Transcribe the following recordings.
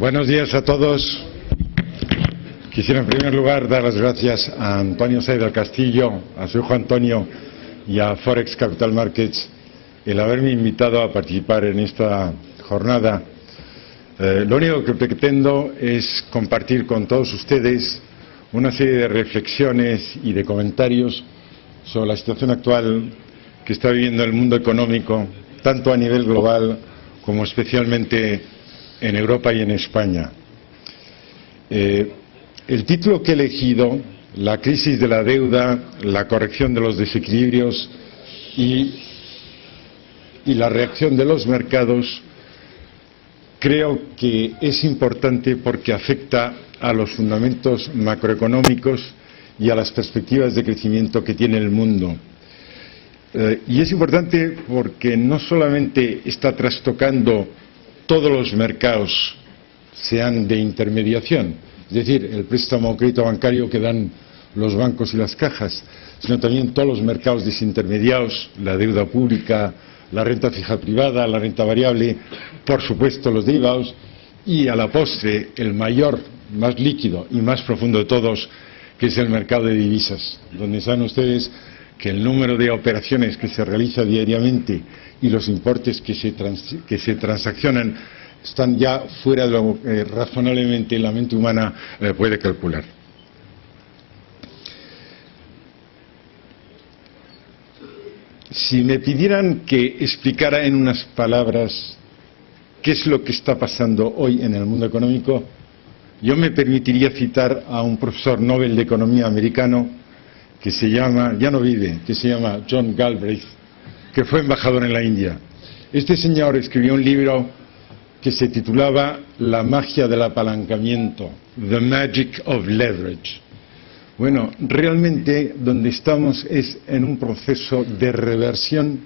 Buenos días a todos. Quisiera en primer lugar dar las gracias a Antonio Saez del Castillo, a su hijo Antonio y a Forex Capital Markets el haberme invitado a participar en esta jornada. Lo único que pretendo es compartir con todos ustedes una serie de reflexiones y de comentarios sobre la situación actual que está viviendo el mundo económico, tanto a nivel global como especialmente en Europa y en España. El título que he elegido, la crisis de la deuda, la corrección de los desequilibrios y la reacción de los mercados, creo que es importante porque afecta a los fundamentos macroeconómicos y a las perspectivas de crecimiento que tiene el mundo. Y es importante porque no solamente está trastocando todos los mercados, sean de intermediación, es decir, el préstamo o crédito bancario que dan los bancos y las cajas, sino también todos los mercados desintermediados, la deuda pública, la renta fija privada, la renta variable, por supuesto los derivados y a la postre el mayor, más líquido y más profundo de todos, que es el mercado de divisas, donde saben ustedes que el número de operaciones que se realiza diariamente y los importes que se transaccionan están ya fuera de lo que razonablemente la mente humana puede calcular. Si me pidieran que explicara en unas palabras qué es lo que está pasando hoy en el mundo económico, yo me permitiría citar a un profesor Nobel de Economía americano que se llama, ya no vive, que se llama John Galbraith, que fue embajador en la India. Este señor escribió un libro que se titulaba La magia del apalancamiento, The Magic of Leverage. Bueno, realmente donde estamos es en un proceso de reversión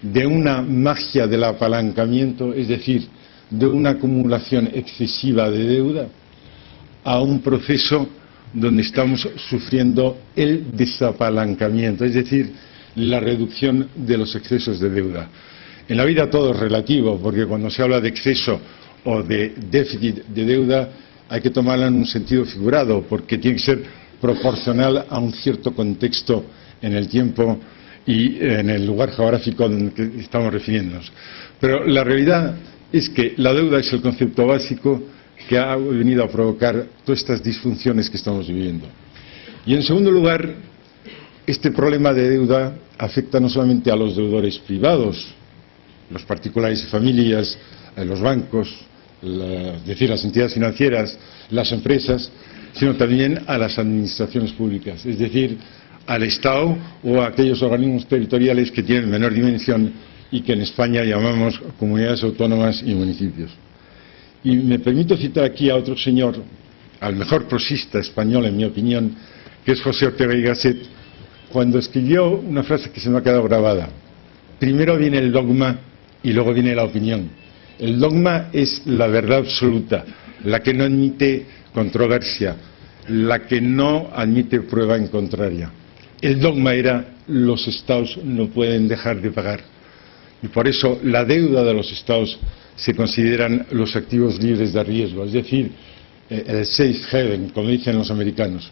de una magia del apalancamiento, es decir, de una acumulación excesiva de deuda, a un proceso donde estamos sufriendo el desapalancamiento, es decir, la reducción de los excesos de deuda. En la vida todo es relativo, porque cuando se habla de exceso o de déficit de deuda hay que tomarla en un sentido figurado, porque tiene que ser proporcional a un cierto contexto en el tiempo y en el lugar geográfico en que estamos refiriéndonos. Pero la realidad es que la deuda es el concepto básico que ha venido a provocar todas estas disfunciones que estamos viviendo. Y en segundo lugar, este problema de deuda afecta no solamente a los deudores privados, los particulares y familias, los bancos, es decir, las entidades financieras, las empresas, sino también a las administraciones públicas, es decir, al Estado o a aquellos organismos territoriales que tienen menor dimensión y que en España llamamos comunidades autónomas y municipios. Y me permito citar aquí a otro señor, al mejor prosista español en mi opinión, que es José Ortega y Gasset, cuando escribió una frase que se me ha quedado grabada. Primero viene el dogma y luego viene la opinión. El dogma es la verdad absoluta, la que no admite controversia, la que no admite prueba en contraria. El dogma era los estados no pueden dejar de pagar. Y por eso la deuda de los estados se consideran los activos libres de riesgo, es decir, el safe haven, como dicen los americanos.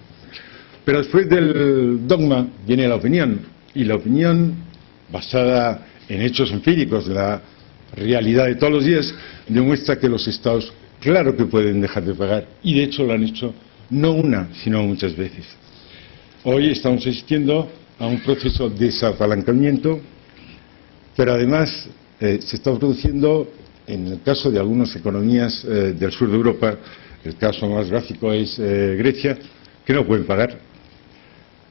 Pero después del dogma viene la opinión, y la opinión, basada en hechos empíricos, la realidad de todos los días, demuestra que los estados, claro que pueden dejar de pagar, y de hecho lo han hecho no una, sino muchas veces. Hoy estamos asistiendo a un proceso de desapalancamiento, pero además se está produciendo, en el caso de algunas economías del sur de Europa, el caso más gráfico es Grecia, que no pueden pagar.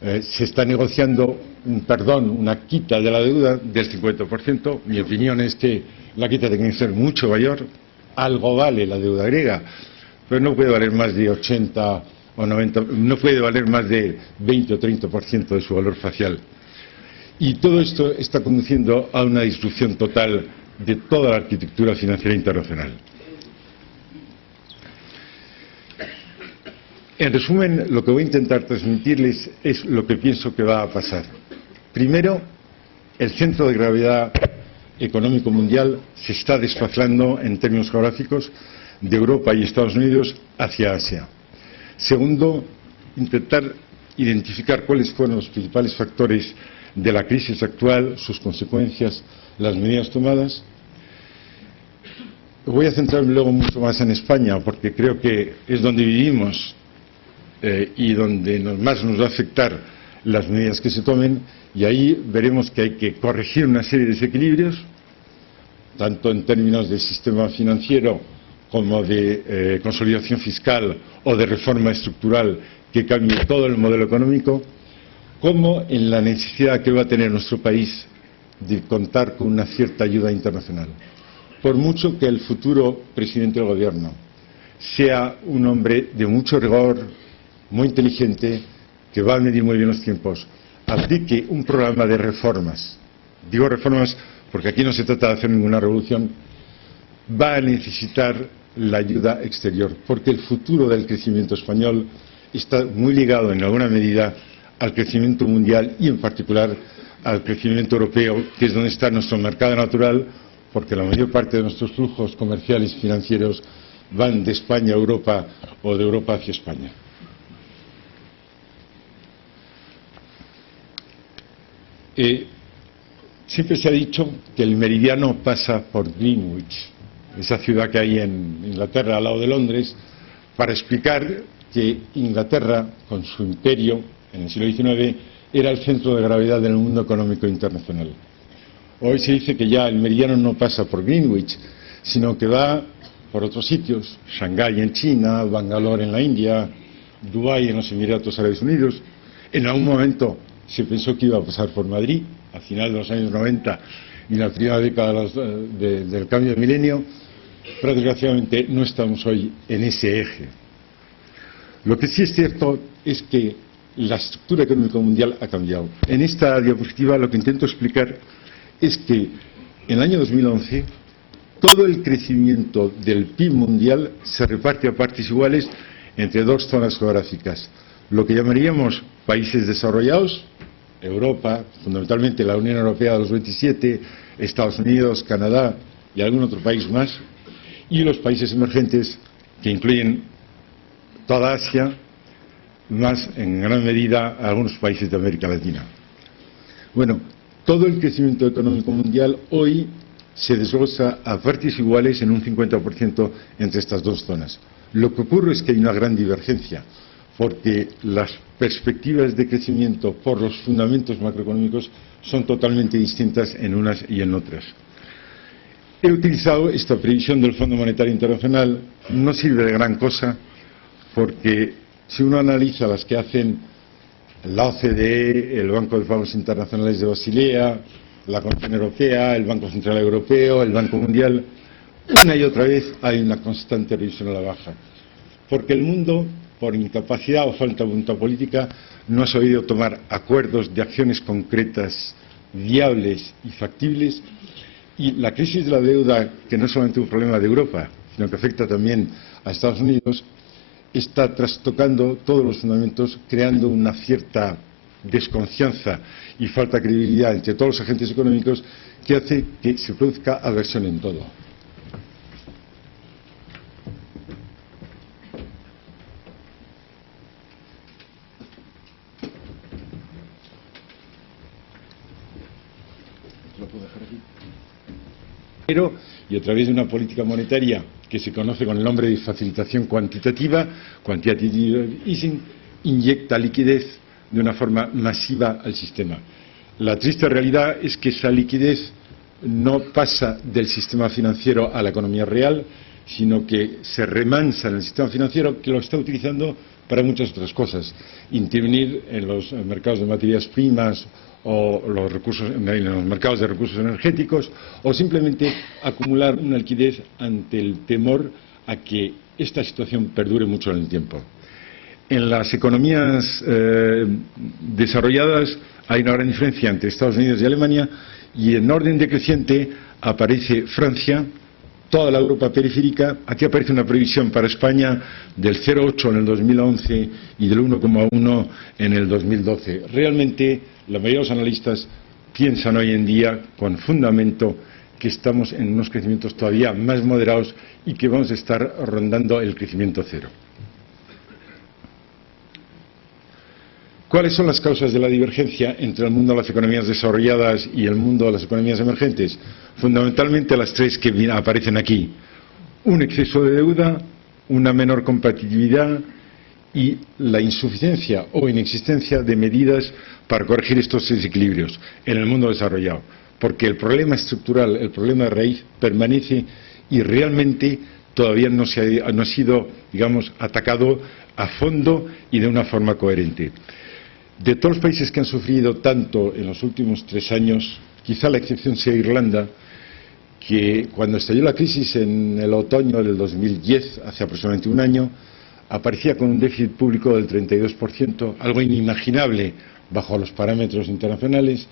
Se está negociando un perdón, una quita de la deuda del 50%. Mi opinión es que la quita tiene que ser mucho mayor. Algo vale la deuda griega, pero no puede valer más de 80 o 90, no puede valer más de 20 o 30% de su valor facial. Y todo esto está conduciendo a una disrupción total de toda la arquitectura financiera internacional. En resumen, lo que voy a intentar transmitirles es lo que pienso que va a pasar. Primero, el centro de gravedad económico mundial se está desplazando en términos geográficos de Europa y Estados Unidos hacia Asia. Segundo, intentar identificar cuáles fueron los principales factores de la crisis actual, sus consecuencias, las medidas tomadas. Voy a centrarme luego mucho más en España, porque creo que es donde vivimos y donde más nos va a afectar las medidas que se tomen, y ahí veremos que hay que corregir una serie de desequilibrios, tanto en términos del sistema financiero como de consolidación fiscal o de reforma estructural que cambie todo el modelo económico, como en la necesidad que va a tener nuestro país de contar con una cierta ayuda internacional. Por mucho que el futuro presidente del gobierno sea un hombre de mucho rigor, muy inteligente, que va a medir muy bien los tiempos, aplique un programa de reformas, digo reformas porque aquí no se trata de hacer ninguna revolución, va a necesitar la ayuda exterior, porque el futuro del crecimiento español está muy ligado en alguna medida al crecimiento mundial y en particular al crecimiento europeo, que es donde está nuestro mercado natural, porque la mayor parte de nuestros flujos comerciales y financieros van de España a Europa o de Europa hacia España. Siempre se ha dicho que el meridiano pasa por Greenwich, esa ciudad que hay en Inglaterra al lado de Londres, para explicar que Inglaterra, con su imperio en el siglo XIX, era el centro de gravedad del mundo económico internacional. Hoy se dice que ya el meridiano no pasa por Greenwich, sino que va por otros sitios, Shanghái en China, Bangalore en la India, Dubái en los Emiratos Árabes Unidos. En algún momento se pensó que iba a pasar por Madrid, a final de los años 90 y en la primera década del cambio de milenio, pero desgraciadamente no estamos hoy en ese eje. Lo que sí es cierto es que la estructura económica mundial ha cambiado. En esta diapositiva lo que intento explicar es que en el año 2011 todo el crecimiento del PIB mundial se reparte a partes iguales entre dos zonas geográficas, lo que llamaríamos países desarrollados, Europa, fundamentalmente la Unión Europea de los 27, Estados Unidos, Canadá y algún otro país más, y los países emergentes, que incluyen toda Asia, más en gran medida algunos países de América Latina. Bueno, todo el crecimiento económico mundial hoy se desglosa a partes iguales en un 50% entre estas dos zonas. Lo que ocurre es que hay una gran divergencia, porque las perspectivas de crecimiento por los fundamentos macroeconómicos son totalmente distintas en unas y en otras. He utilizado esta previsión del Fondo Monetario Internacional, no sirve de gran cosa, porque si uno analiza las que hacen la OCDE, el Banco de Pagos Internacionales de Basilea, la Comisión Europea, el Banco Central Europeo, el Banco Mundial, una y otra vez hay una constante revisión a la baja, porque el mundo, por incapacidad o falta de voluntad política, no ha sabido tomar acuerdos de acciones concretas, viables y factibles, y la crisis de la deuda, que no es solamente un problema de Europa, sino que afecta también a Estados Unidos, está trastocando todos los fundamentos, creando una cierta desconfianza y falta de credibilidad entre todos los agentes económicos, que hace que se produzca aversión en todo. Y a través de una política monetaria que se conoce con el nombre de facilitación cuantitativa, quantitative easing, inyecta liquidez de una forma masiva al sistema. La triste realidad es que esa liquidez no pasa del sistema financiero a la economía real, sino que se remansa en el sistema financiero, que lo está utilizando para muchas otras cosas. Intervenir en los mercados de materias primas o en los mercados de recursos energéticos, o simplemente acumular una liquidez ante el temor a que esta situación perdure mucho en el tiempo. En las economías desarrolladas hay una gran diferencia entre Estados Unidos y Alemania, y en orden decreciente aparece Francia, toda la Europa periférica. Aquí aparece una previsión para España del 0,8 en el 2011 y del 1,1 en el 2012. Realmente, la mayoría de los analistas piensan hoy en día, con fundamento, que estamos en unos crecimientos todavía más moderados y que vamos a estar rondando el crecimiento cero. ¿Cuáles son las causas de la divergencia entre el mundo de las economías desarrolladas y el mundo de las economías emergentes? Fundamentalmente las tres que aparecen aquí. Un exceso de deuda, una menor competitividad y la insuficiencia o inexistencia de medidas para corregir estos desequilibrios en el mundo desarrollado. Porque el problema estructural, el problema de raíz, permanece y realmente todavía no ha sido, digamos, atacado a fondo y de una forma coherente. De todos los países que han sufrido tanto en los últimos 3 años, quizá la excepción sea Irlanda, que cuando estalló la crisis en el otoño del 2010, hace aproximadamente un año, aparecía con un déficit público del 32%, algo inimaginable bajo los parámetros internacionales,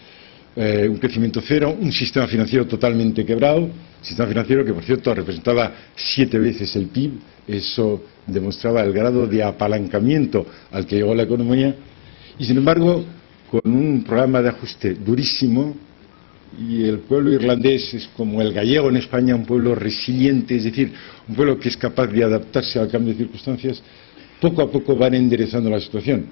un crecimiento cero, un sistema financiero totalmente quebrado, sistema financiero que, por cierto, representaba 7 veces el PIB. Eso demostraba el grado de apalancamiento al que llegó la economía. Y, sin embargo, con un programa de ajuste durísimo, y el pueblo irlandés es como el gallego en España, un pueblo resiliente, es decir, un pueblo que es capaz de adaptarse al cambio de circunstancias, poco a poco van enderezando la situación.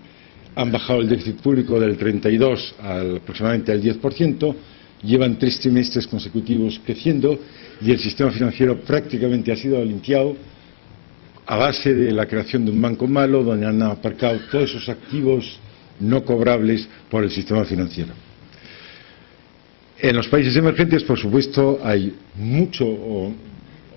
Han bajado el déficit público del 32 aproximadamente al 10%, llevan 3 trimestres consecutivos creciendo y el sistema financiero prácticamente ha sido limpiado a base de la creación de un banco malo donde han aparcado todos esos activos no cobrables por el sistema financiero. En los países emergentes, por supuesto, hay mucho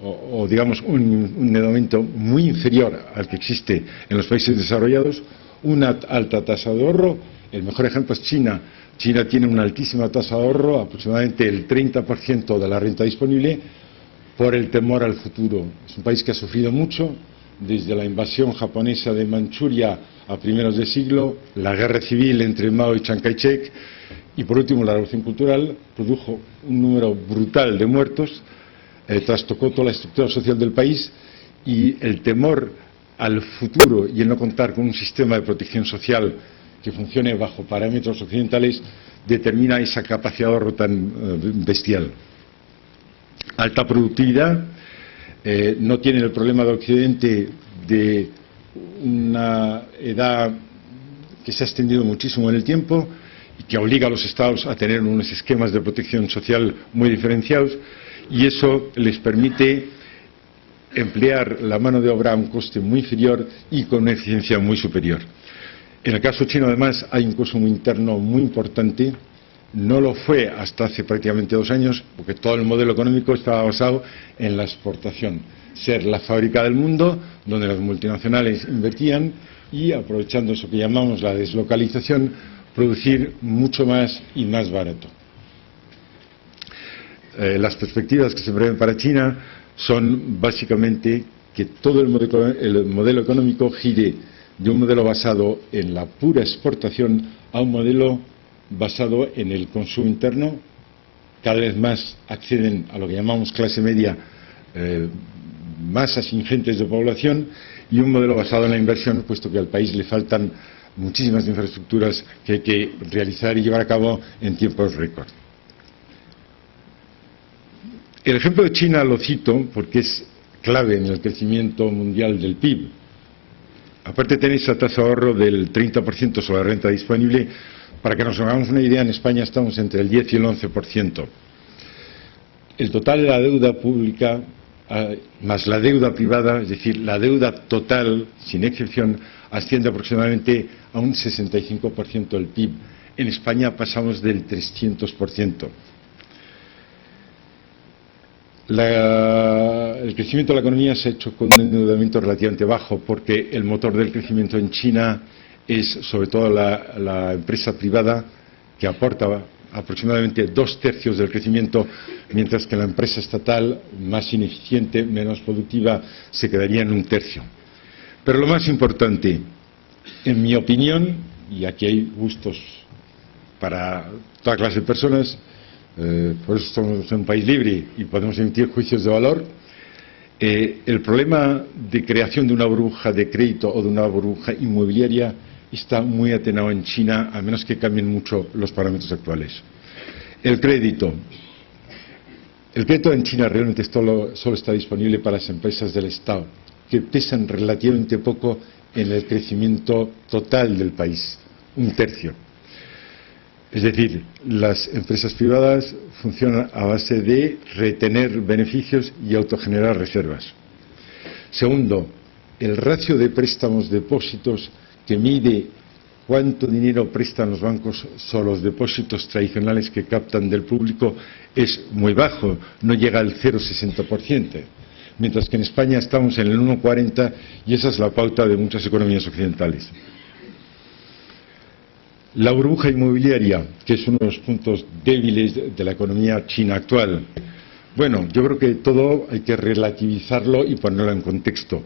o digamos un endeudamiento muy inferior al que existe en los países desarrollados, una alta tasa de ahorro. El mejor ejemplo es China. China tiene una altísima tasa de ahorro, aproximadamente el 30% de la renta disponible, por el temor al futuro. Es un país que ha sufrido mucho desde la invasión japonesa de Manchuria a primeros de siglo, la guerra civil entre Mao y Chiang Kai-shek y, por último, la revolución cultural produjo un número brutal de muertos, trastocó toda la estructura social del país y el temor al futuro y el no contar con un sistema de protección social que funcione bajo parámetros occidentales determina esa capacidad de ahorro tan bestial. Alta productividad, no tienen el problema de Occidente de una edad que se ha extendido muchísimo en el tiempo y que obliga a los Estados a tener unos esquemas de protección social muy diferenciados, y eso les permite emplear la mano de obra a un coste muy inferior y con una eficiencia muy superior. En el caso chino, además, hay un consumo interno muy importante. No lo fue hasta hace prácticamente 2 años, porque todo el modelo económico estaba basado en la exportación. Ser la fábrica del mundo, donde las multinacionales invertían y, aprovechando eso que llamamos la deslocalización, producir mucho más y más barato. Las perspectivas que se prevén para China son básicamente que todo el modelo económico gire de un modelo basado en la pura exportación a un modelo basado en el consumo interno. Cada vez más acceden a lo que llamamos clase media masas ingentes de población, y un modelo basado en la inversión, puesto que al país le faltan muchísimas infraestructuras que hay que realizar y llevar a cabo en tiempos récord. El ejemplo de China lo cito porque es clave en el crecimiento mundial del PIB. Aparte de tener esa tasa de ahorro del 30% sobre la renta disponible, para que nos hagamos una idea, en España estamos entre el 10 y el 11%. El total de la deuda pública más la deuda privada, es decir, la deuda total, sin excepción, asciende aproximadamente a un 65% del PIB. En España pasamos del 300%. El crecimiento de la economía se ha hecho con un endeudamiento relativamente bajo, porque el motor del crecimiento en China es sobre todo la empresa privada, que aporta aproximadamente 2/3 del crecimiento, mientras que la empresa estatal, más ineficiente, menos productiva, se quedaría en 1/3. Pero lo más importante, en mi opinión, y aquí hay gustos para toda clase de personas, por eso somos un país libre y podemos emitir juicios de valor, el problema de creación de una burbuja de crédito o de una burbuja inmobiliaria está muy atenuado en China, a menos que cambien mucho los parámetros actuales. El crédito. El crédito en China realmente solo está disponible para las empresas del Estado, que pesan relativamente poco en el crecimiento total del país, un tercio. Es decir, las empresas privadas funcionan a base de retener beneficios y autogenerar reservas. Segundo, el ratio de préstamos-depósitos que mide cuánto dinero prestan los bancos sobre los depósitos tradicionales que captan del público es muy bajo, no llega al 0,60%, mientras que en España estamos en el 1,40% y esa es la pauta de muchas economías occidentales. La burbuja inmobiliaria, que es uno de los puntos débiles de la economía china actual. Bueno, yo creo que todo hay que relativizarlo y ponerlo en contexto.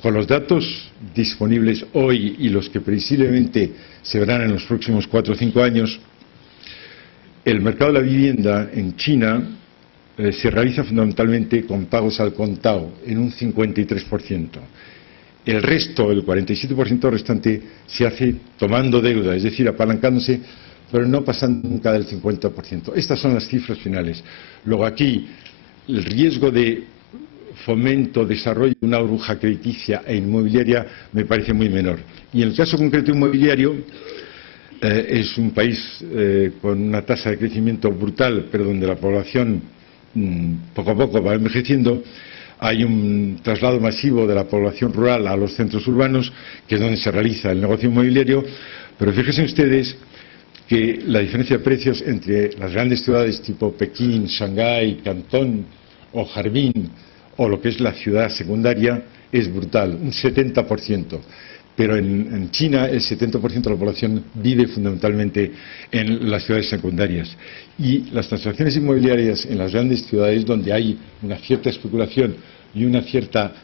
Con los datos disponibles hoy y los que previsiblemente se verán en los próximos 4 o 5 años, el mercado de la vivienda en China se realiza fundamentalmente con pagos al contado, en un 53%. El resto, el 47% restante, se hace tomando deuda, es decir, apalancándose, pero no pasando nunca del 50%. Estas son las cifras finales. Luego aquí, el riesgo de fomento, desarrollo de una burbuja crediticia e inmobiliaria me parece muy menor. Y en el caso concreto inmobiliario, es un país con una tasa de crecimiento brutal, pero donde la población poco a poco va envejeciendo. Hay un traslado masivo de la población rural a los centros urbanos, que es donde se realiza el negocio inmobiliario, pero fíjense ustedes que la diferencia de precios entre las grandes ciudades tipo Pekín, Shanghái, Cantón o Harbin, o lo que es la ciudad secundaria, es brutal, un 70%. Pero en China el 70% de la población vive fundamentalmente en las ciudades secundarias. Y las transacciones inmobiliarias en las grandes ciudades, donde hay una cierta especulación y una cierta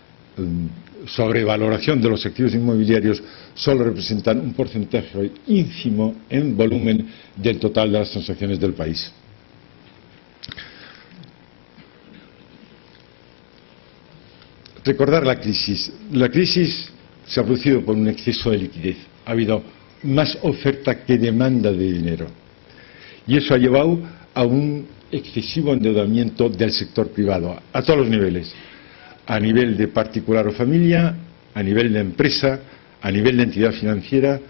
sobrevaloración de los activos inmobiliarios, solo representan un porcentaje ínfimo en volumen del total de las transacciones del país. Recordar la crisis. La crisis se ha producido por un exceso de liquidez. Ha habido más oferta que demanda de dinero. Y eso ha llevado a un excesivo endeudamiento del sector privado, a todos los niveles. A nivel de particular o familia, a nivel de empresa, a nivel de entidad financiera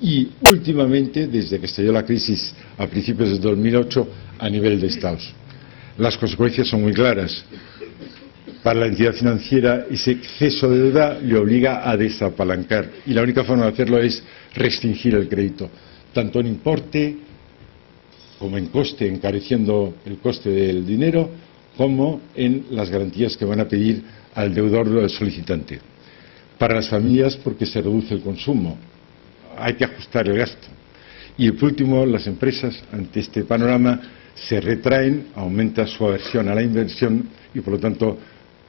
y últimamente, desde que estalló la crisis a principios de 2008, a nivel de estados. Las consecuencias son muy claras. Para la entidad financiera, ese exceso de deuda le obliga a desapalancar y la única forma de hacerlo es restringir el crédito, tanto en importe como en coste, encareciendo el coste del dinero, como en las garantías que van a pedir al deudor solicitante. Para las familias, porque se reduce el consumo, hay que ajustar el gasto. Y por último, las empresas, ante este panorama, se retraen, aumenta su aversión a la inversión y por lo tanto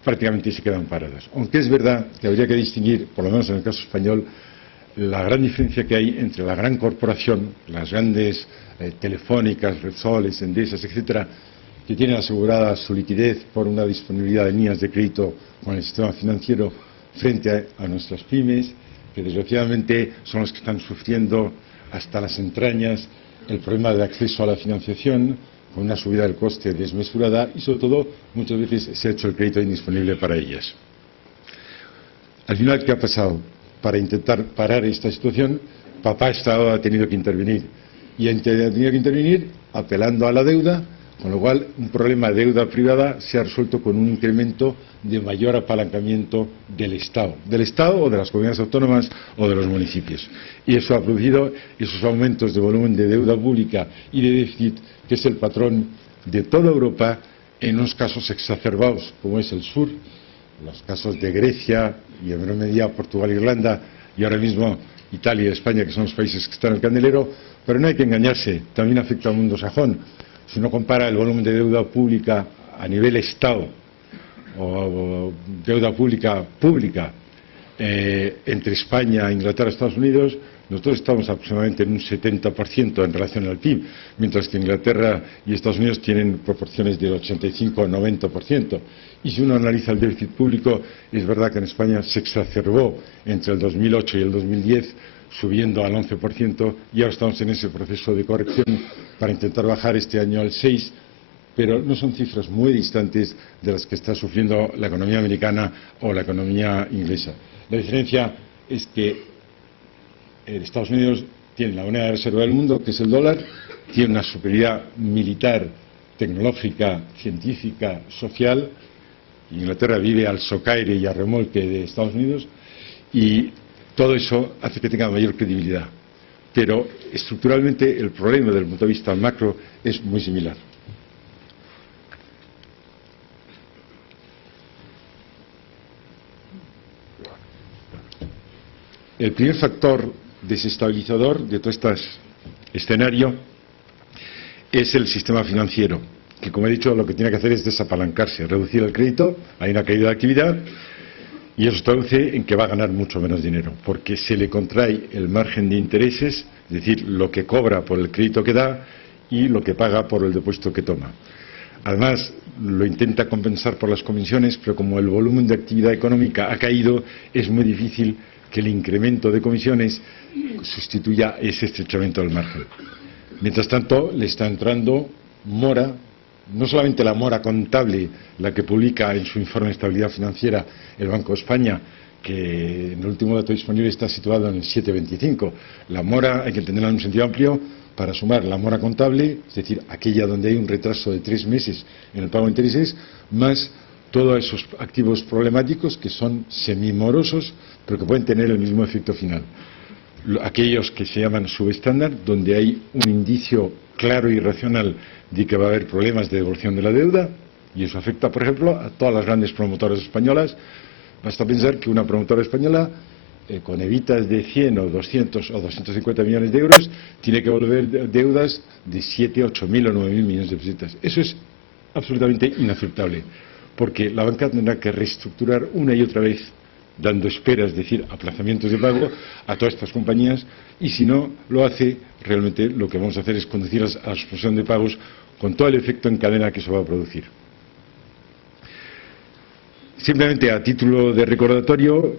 prácticamente se quedan paradas. Aunque es verdad que habría que distinguir, por lo menos en el caso español, la gran diferencia que hay entre la gran corporación, las grandes telefónicas, Repsoles, Endesas, etcétera, que tienen asegurada su liquidez por una disponibilidad de líneas de crédito con el sistema financiero, frente a nuestras pymes, que desgraciadamente son los que están sufriendo hasta las entrañas el problema de acceso a la financiación, con una subida del coste desmesurada y, sobre todo, muchas veces se ha hecho el crédito indisponible para ellas. Al final, ¿qué ha pasado? Para intentar parar esta situación, papá Estado ha tenido que intervenir. Y ha tenido que intervenir apelando a la deuda, con lo cual un problema de deuda privada se ha resuelto con un incremento de mayor apalancamiento del Estado o de las comunidades autónomas o de los municipios. Y eso ha producido esos aumentos de volumen de deuda pública y de déficit, que es el patrón de toda Europa, en unos casos exacerbados, como es el sur, los casos de Grecia y en menor medida Portugal e Irlanda, y ahora mismo Italia y España, que son los países que están en el candelero, pero no hay que engañarse, también afecta al mundo sajón. Si uno compara el volumen de deuda pública a nivel Estado o deuda pública entre España, Inglaterra y Estados Unidos, nosotros estamos aproximadamente en un 70% en relación al PIB, mientras que Inglaterra y Estados Unidos tienen proporciones del 85 al 90%. Y si uno analiza el déficit público, es verdad que en España se exacerbó entre el 2008 y el 2010, subiendo al 11%, y ahora estamos en ese proceso de corrección para intentar bajar este año al 6%, pero no son cifras muy distantes de las que está sufriendo la economía americana o la economía inglesa. La diferencia es que Estados Unidos tiene la moneda de reserva del mundo, que es el dólar, tiene una superioridad militar, tecnológica, científica, social. Inglaterra vive al socaire y a remolque de Estados Unidos, y todo eso hace que tenga mayor credibilidad. Pero estructuralmente el problema desde el punto de vista macro es muy similar. El primer factor desestabilizador de todo este escenario es el sistema financiero, que, como he dicho, lo que tiene que hacer es desapalancarse, reducir el crédito, hay una caída de actividad, y eso se traduce en que va a ganar mucho menos dinero, porque se le contrae el margen de intereses, es decir, lo que cobra por el crédito que da y lo que paga por el depósito que toma. Además, lo intenta compensar por las comisiones, pero como el volumen de actividad económica ha caído, es muy difícil que el incremento de comisiones sustituya ese estrechamiento del margen. Mientras tanto, le está entrando mora, no solamente la mora contable, la que publica en su informe de estabilidad financiera el Banco de España, que en el último dato disponible está situado en el 7,25. La mora hay que entenderla en un sentido amplio para sumar la mora contable, es decir, aquella donde hay un retraso de 3 meses en el pago de intereses, más todos esos activos problemáticos que son semimorosos, pero que pueden tener el mismo efecto final. Aquellos que se llaman subestándar, donde hay un indicio claro y racional de que va a haber problemas de devolución de la deuda, y eso afecta, por ejemplo, a todas las grandes promotoras españolas. Basta pensar que una promotora española, con evitas de 100 o 200 o 250 millones de euros, tiene que devolver deudas de 7, 8.000 o 9.000 millones de pesetas. Eso es absolutamente inaceptable, porque la banca tendrá que reestructurar una y otra vez, dando esperas, es decir, aplazamientos de pago a todas estas compañías, y si no lo hace, realmente lo que vamos a hacer es conducirlas a la suspensión de pagos con todo el efecto en cadena que eso va a producir. Simplemente a título de recordatorio,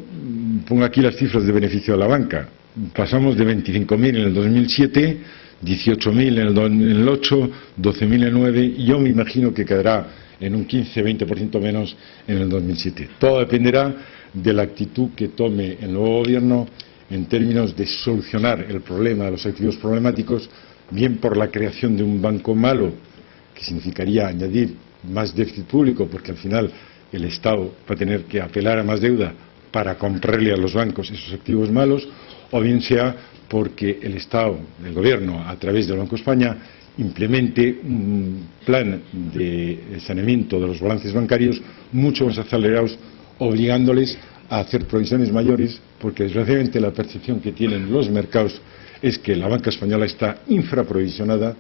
pongo aquí las cifras de beneficio de la banca. Pasamos de 25.000 en el 2007, 18.000 en el 8, 12.000 en el 9, y yo me imagino que quedará en un 15-20% menos en el 2007. Todo dependerá de la actitud que tome el nuevo gobierno en términos de solucionar el problema de los activos problemáticos, bien por la creación de un banco malo, que significaría añadir más déficit público, porque al final el Estado va a tener que apelar a más deuda para comprarle a los bancos esos activos malos, o bien sea porque el Estado, el Gobierno, a través del Banco de España, implemente un plan de saneamiento de los balances bancarios mucho más acelerados, obligándoles a hacer provisiones mayores, porque desgraciadamente la percepción que tienen los mercados es que la banca española está infraprovisionada,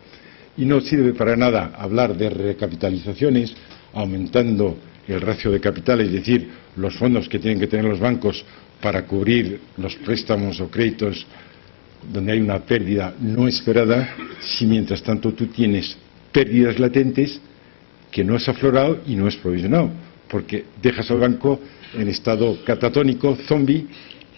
y no sirve para nada hablar de recapitalizaciones, aumentando el ratio de capital, es decir, los fondos que tienen que tener los bancos para cubrir los préstamos o créditos donde hay una pérdida no esperada, si mientras tanto tú tienes pérdidas latentes que no has aflorado y no has provisionado, porque dejas al banco en estado catatónico, zombie,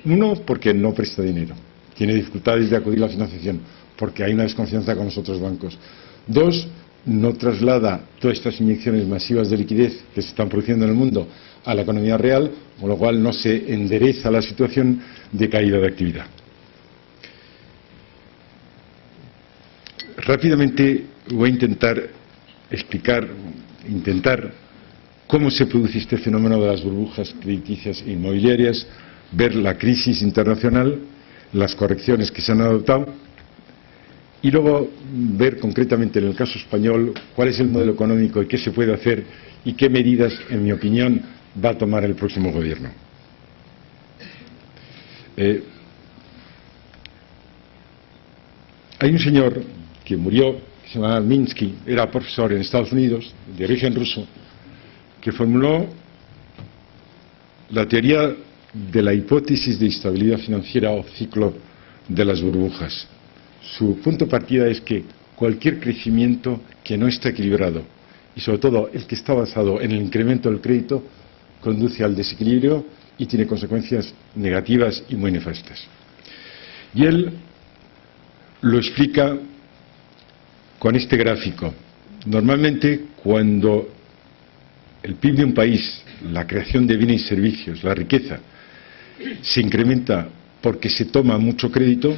uno, porque no presta dinero, tiene dificultades de acudir a la financiación, porque hay una desconfianza con los otros bancos. Dos, no traslada todas estas inyecciones masivas de liquidez que se están produciendo en el mundo a la economía real, con lo cual no se endereza la situación de caída de actividad. Rápidamente voy a intentar explicar, cómo se produce este fenómeno de las burbujas crediticias e inmobiliarias, ver la crisis internacional, las correcciones que se han adoptado, y luego ver concretamente en el caso español cuál es el modelo económico y qué se puede hacer y qué medidas, en mi opinión, va a tomar el próximo gobierno. Hay un señor que murió, que se llama Minsky, era profesor en Estados Unidos, de origen ruso, que formuló la teoría de la hipótesis de estabilidad financiera o ciclo de las burbujas. Su punto de partida es que cualquier crecimiento que no está equilibrado, y sobre todo el que está basado en el incremento del crédito, conduce al desequilibrio y tiene consecuencias negativas y muy nefastas. Y él lo explica con este gráfico. Normalmente, cuando el PIB de un país, la creación de bienes y servicios, la riqueza, se incrementa porque se toma mucho crédito,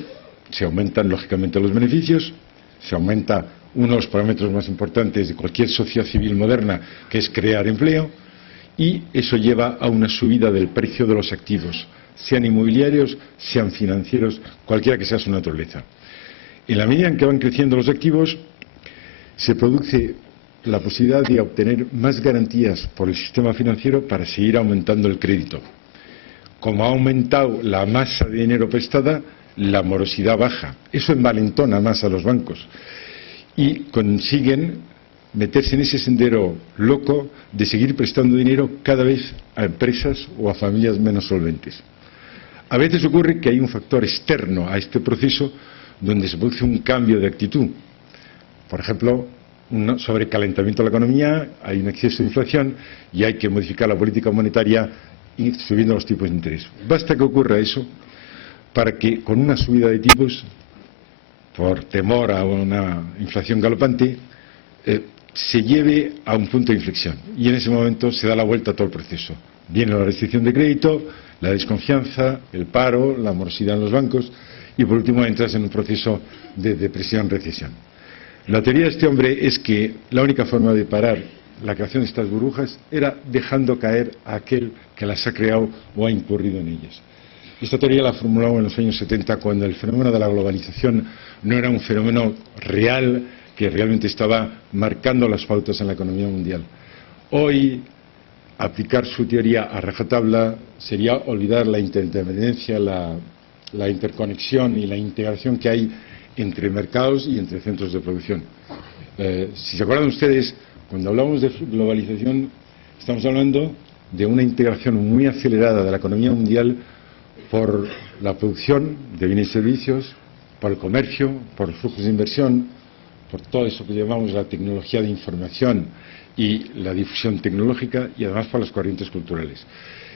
se aumentan lógicamente los beneficios, se aumenta uno de los parámetros más importantes de cualquier sociedad civil moderna, que es crear empleo, y eso lleva a una subida del precio de los activos, sean inmobiliarios, sean financieros, cualquiera que sea su naturaleza. En la medida en que van creciendo los activos, se produce la posibilidad de obtener más garantías por el sistema financiero para seguir aumentando el crédito. Como ha aumentado la masa de dinero prestada, la morosidad baja. Eso envalentona más a los bancos y consiguen meterse en ese sendero loco de seguir prestando dinero cada vez a empresas o a familias menos solventes. A veces ocurre que hay un factor externo a este proceso donde se produce un cambio de actitud. Por ejemplo, un sobrecalentamiento de la economía, hay un exceso de inflación y hay que modificar la política monetaria y subiendo los tipos de interés. Basta que ocurra eso para que con una subida de tipos, por temor a una inflación galopante, se lleve a un punto de inflexión. Y en ese momento se da la vuelta a todo el proceso. Viene la restricción de crédito, la desconfianza, el paro, la morosidad en los bancos y por último entras en un proceso de depresión-recesión. La teoría de este hombre es que la única forma de parar la creación de estas burbujas era dejando caer a aquel que las ha creado o ha incurrido en ellas. Esta teoría la formuló en los años 70 cuando el fenómeno de la globalización no era un fenómeno real que realmente estaba marcando las pautas en la economía mundial. Hoy, aplicar su teoría a rajatabla sería olvidar la interdependencia, la interconexión y la integración que hay entre mercados y entre centros de producción. Si se acuerdan ustedes, cuando hablamos de globalización, estamos hablando de una integración muy acelerada de la economía mundial por la producción de bienes y servicios, por el comercio, por los flujos de inversión, por todo eso que llamamos la tecnología de información y la difusión tecnológica y además por las corrientes culturales.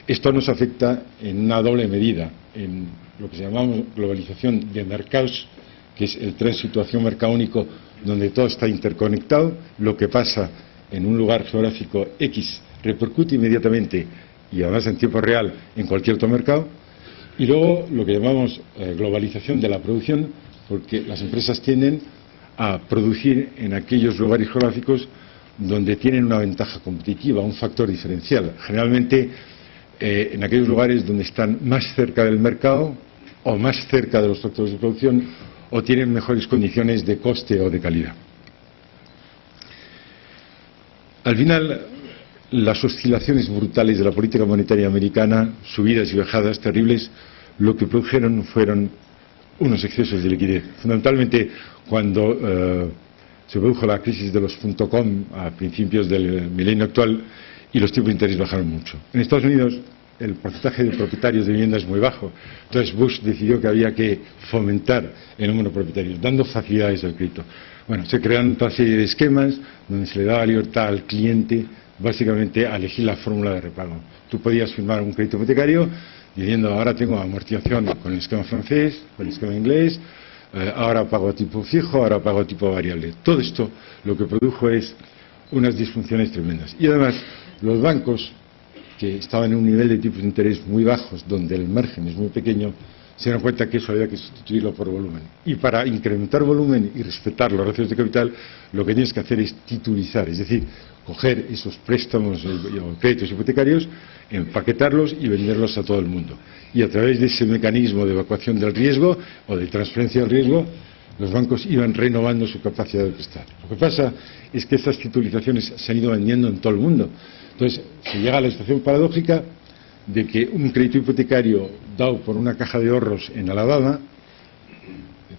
Esto nos afecta en una doble medida, en lo que llamamos globalización de mercados, que es el tránsito hacia un mercado único donde todo está interconectado. Lo que pasa en un lugar geográfico X repercute inmediatamente y además en tiempo real en cualquier otro mercado. Y luego lo que llamamos globalización de la producción, porque las empresas tienden a producir en aquellos lugares geográficos donde tienen una ventaja competitiva, un factor diferencial. Generalmente en aquellos lugares donde están más cerca del mercado o más cerca de los factores de producción o tienen mejores condiciones de coste o de calidad. Al final, las oscilaciones brutales de la política monetaria americana, subidas y bajadas terribles, lo que produjeron fueron unos excesos de liquidez. Fundamentalmente, cuando se produjo la crisis de los .com a principios del milenio actual y los tipos de interés bajaron mucho. En Estados Unidos el porcentaje de propietarios de vivienda es muy bajo. Entonces Bush decidió que había que fomentar el número de propietarios, dando facilidades al crédito. Bueno, se crearon toda serie de esquemas donde se le daba libertad al cliente básicamente a elegir la fórmula de repago. Tú podías firmar un crédito hipotecario diciendo ahora tengo amortización con el esquema francés, con el esquema inglés, ahora pago a tipo fijo, ahora pago a tipo variable. Todo esto lo que produjo es unas disfunciones tremendas. Y además los bancos, que estaban en un nivel de tipos de interés muy bajos, donde el margen es muy pequeño, se dieron cuenta que eso había que sustituirlo por volumen. Y para incrementar volumen y respetar los ratios de capital, lo que tienes que hacer es titulizar, es decir, coger esos préstamos o créditos hipotecarios, empaquetarlos y venderlos a todo el mundo. Y a través de ese mecanismo de evacuación del riesgo o de transferencia del riesgo, los bancos iban renovando su capacidad de prestar. Lo que pasa es que estas titulizaciones se han ido vendiendo en todo el mundo. Entonces, se llega a la situación paradójica de que un crédito hipotecario dado por una caja de ahorros en Alabama,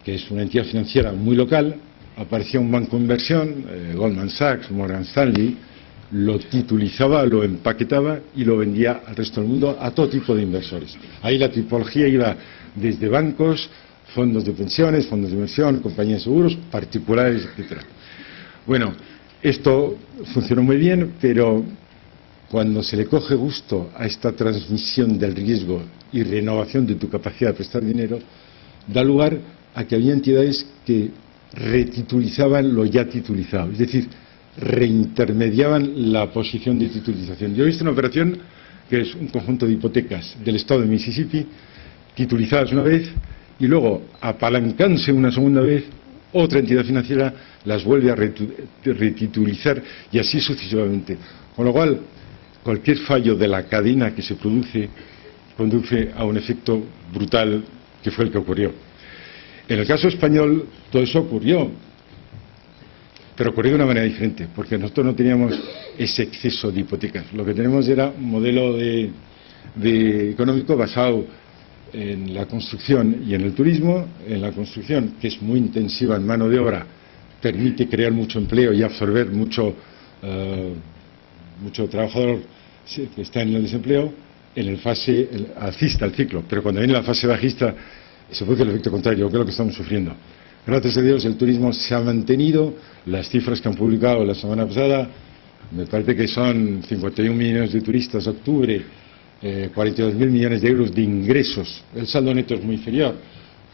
que es una entidad financiera muy local, aparecía un banco de inversión, Goldman Sachs, Morgan Stanley, lo titulizaba, lo empaquetaba y lo vendía al resto del mundo a todo tipo de inversores. Ahí la tipología iba desde bancos, fondos de pensiones, fondos de inversión, compañías de seguros, particulares, etc. Bueno, esto funcionó muy bien, pero cuando se le coge gusto a esta transmisión del riesgo y renovación de tu capacidad de prestar dinero, da lugar a que había entidades que retitulizaban lo ya titulizado. Es decir, reintermediaban la posición de titulización. Yo he visto una operación que es un conjunto de hipotecas del estado de Mississippi, titulizadas una vez, y luego, apalancándose una segunda vez, otra entidad financiera las vuelve a retitulizar, y así sucesivamente. Con lo cual, cualquier fallo de la cadena que se produce conduce a un efecto brutal, que fue el que ocurrió. En el caso español, todo eso ocurrió, pero ocurrió de una manera diferente, porque nosotros no teníamos ese exceso de hipotecas. Lo que tenemos era un modelo económico basado en la construcción y en el turismo. En la construcción, que es muy intensiva en mano de obra, permite crear mucho empleo y absorber mucho trabajador que está en el desempleo. En el fase alcista, el ciclo, pero cuando viene la fase bajista se produce el efecto contrario, que es lo que estamos sufriendo. Gracias a Dios el turismo se ha mantenido. Las cifras que han publicado la semana pasada, me parece que son 51 millones de turistas octubre, 42.000 millones de euros de ingresos. El saldo neto es muy inferior.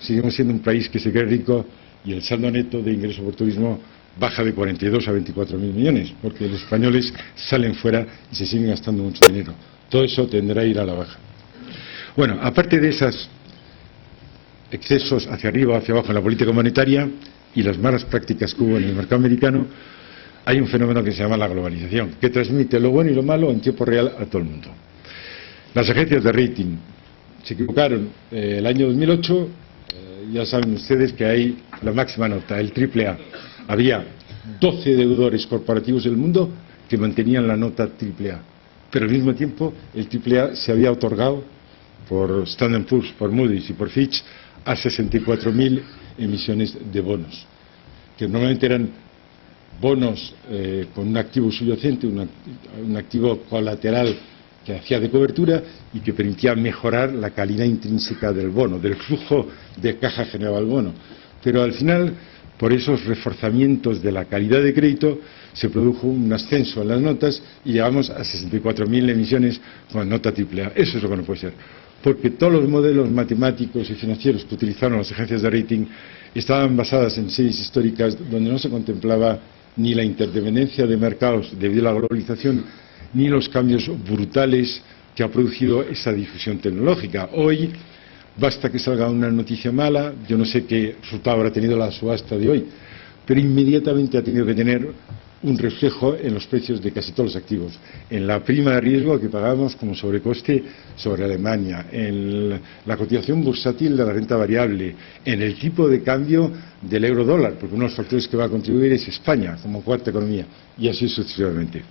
Seguimos siendo un país que se cree rico y el saldo neto de ingresos por turismo baja de 42 a 24.000 millones, porque los españoles salen fuera y se siguen gastando mucho dinero. Todo eso tendrá a ir a la baja. Bueno, aparte de esos excesos hacia arriba o hacia abajo en la política monetaria y las malas prácticas que hubo en el mercado americano, hay un fenómeno que se llama la globalización, que transmite lo bueno y lo malo en tiempo real a todo el mundo. Las agencias de rating se equivocaron. El año 2008, ya saben ustedes que hay la máxima nota, el AAA. Había 12 deudores corporativos del mundo que mantenían la nota AAA. Pero al mismo tiempo el AAA se había otorgado por Standard & Poor's, por Moody's y por Fitch a 64.000 emisiones de bonos, que normalmente eran bonos con un activo subyacente, un activo colateral que hacía de cobertura y que permitía mejorar la calidad intrínseca del bono, del flujo de caja generado al bono. Pero al final, por esos reforzamientos de la calidad de crédito, se produjo un ascenso en las notas y llegamos a 64.000 emisiones con nota AAA. Eso es lo que no puede ser, porque todos los modelos matemáticos y financieros que utilizaron las agencias de rating estaban basadas en series históricas donde no se contemplaba ni la interdependencia de mercados debido a la globalización, ni los cambios brutales que ha producido esa difusión tecnológica. Hoy basta que salga una noticia mala, yo no sé qué resultado habrá tenido la subasta de hoy, pero inmediatamente ha tenido que tener un reflejo en los precios de casi todos los activos, en la prima de riesgo que pagamos como sobrecoste sobre Alemania, en la cotización bursátil de la renta variable, en el tipo de cambio del euro-dólar, porque uno de los factores que va a contribuir es España como cuarta economía, y así sucesivamente.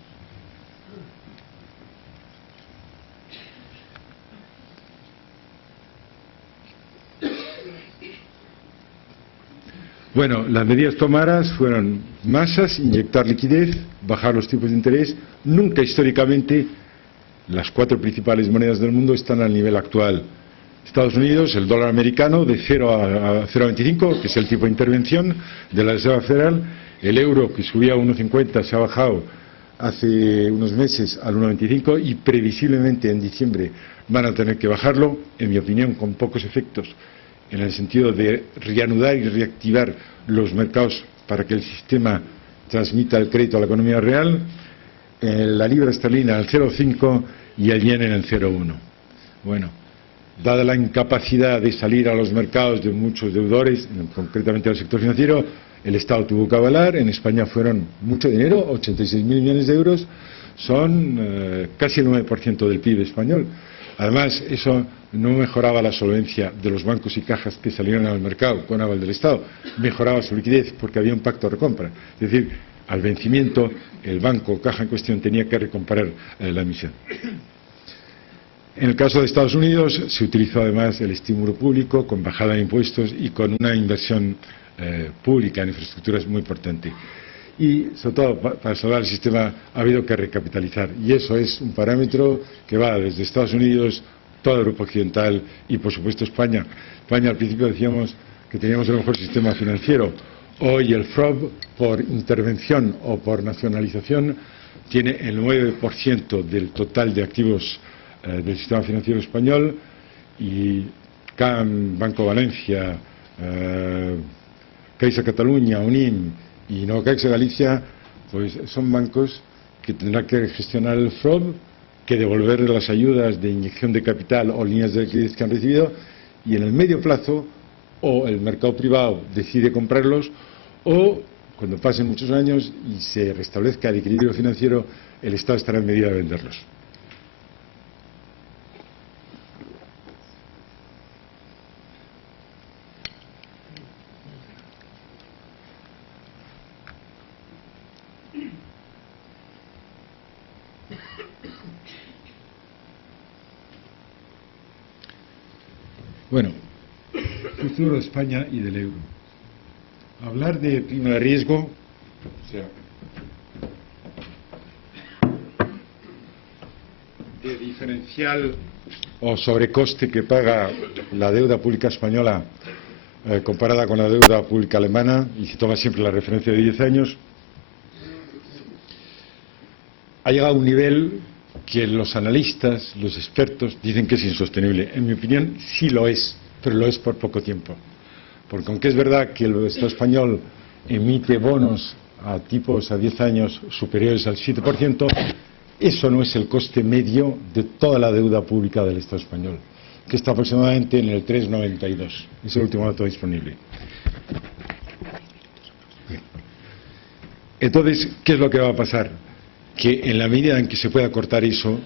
Bueno, las medidas tomadas fueron masas, inyectar liquidez, bajar los tipos de interés. Nunca históricamente las cuatro principales monedas del mundo están al nivel actual. Estados Unidos, el dólar americano de 0 a 0,25, que es el tipo de intervención de la Reserva Federal. El euro, que subía a 1,50, se ha bajado hace unos meses al 1,25 y previsiblemente en diciembre van a tener que bajarlo, en mi opinión, con pocos efectos, en el sentido de reanudar y reactivar los mercados para que el sistema transmita el crédito a la economía real. La libra esterlina al 0,5 y el yen en el 0,1. Bueno, dada la incapacidad de salir a los mercados de muchos deudores, concretamente al sector financiero, el Estado tuvo que avalar. En España fueron mucho dinero, 86.000 millones de euros, son casi el 9% del PIB español. Además, eso no mejoraba la solvencia de los bancos y cajas que salieron al mercado con aval del Estado, mejoraba su liquidez porque había un pacto de recompra. Es decir, al vencimiento, el banco o caja en cuestión tenía que recomprar la emisión. En el caso de Estados Unidos, se utilizó además el estímulo público con bajada de impuestos y con una inversión pública en infraestructuras muy importante. Y, sobre todo, para salvar el sistema ha habido que recapitalizar. Y eso es un parámetro que va desde Estados Unidos, toda Europa Occidental y, por supuesto, España. España, al principio decíamos que teníamos el mejor sistema financiero. Hoy el FROB, por intervención o por nacionalización, tiene el 9% del total de activos del sistema financiero español, y CAM, Banco Valencia, Caixa Catalunya, UNIM y Nova Caixa Galicia Pues son bancos que tendrán que gestionar el FROB, que devolver las ayudas de inyección de capital o líneas de liquidez que han recibido, y en el medio plazo o el mercado privado decide comprarlos, o cuando pasen muchos años y se restablezca el equilibrio financiero, el Estado estará en medida de venderlos. Bueno, el futuro de España y del euro. Hablar de prima de riesgo, o sea, de diferencial o sobrecoste que paga la deuda pública española comparada con la deuda pública alemana, y se toma siempre la referencia de 10 años, ha llegado a un nivel que los analistas, los expertos, dicen que es insostenible. En mi opinión, sí lo es, pero lo es por poco tiempo. Porque aunque es verdad que el Estado español emite bonos a tipos a 10 años superiores al 7%, eso no es el coste medio de toda la deuda pública del Estado español, que está aproximadamente en el 3,92. Es el último dato disponible. Entonces, ¿qué es lo que va a pasar? Que en la medida en que se pueda cortar eso,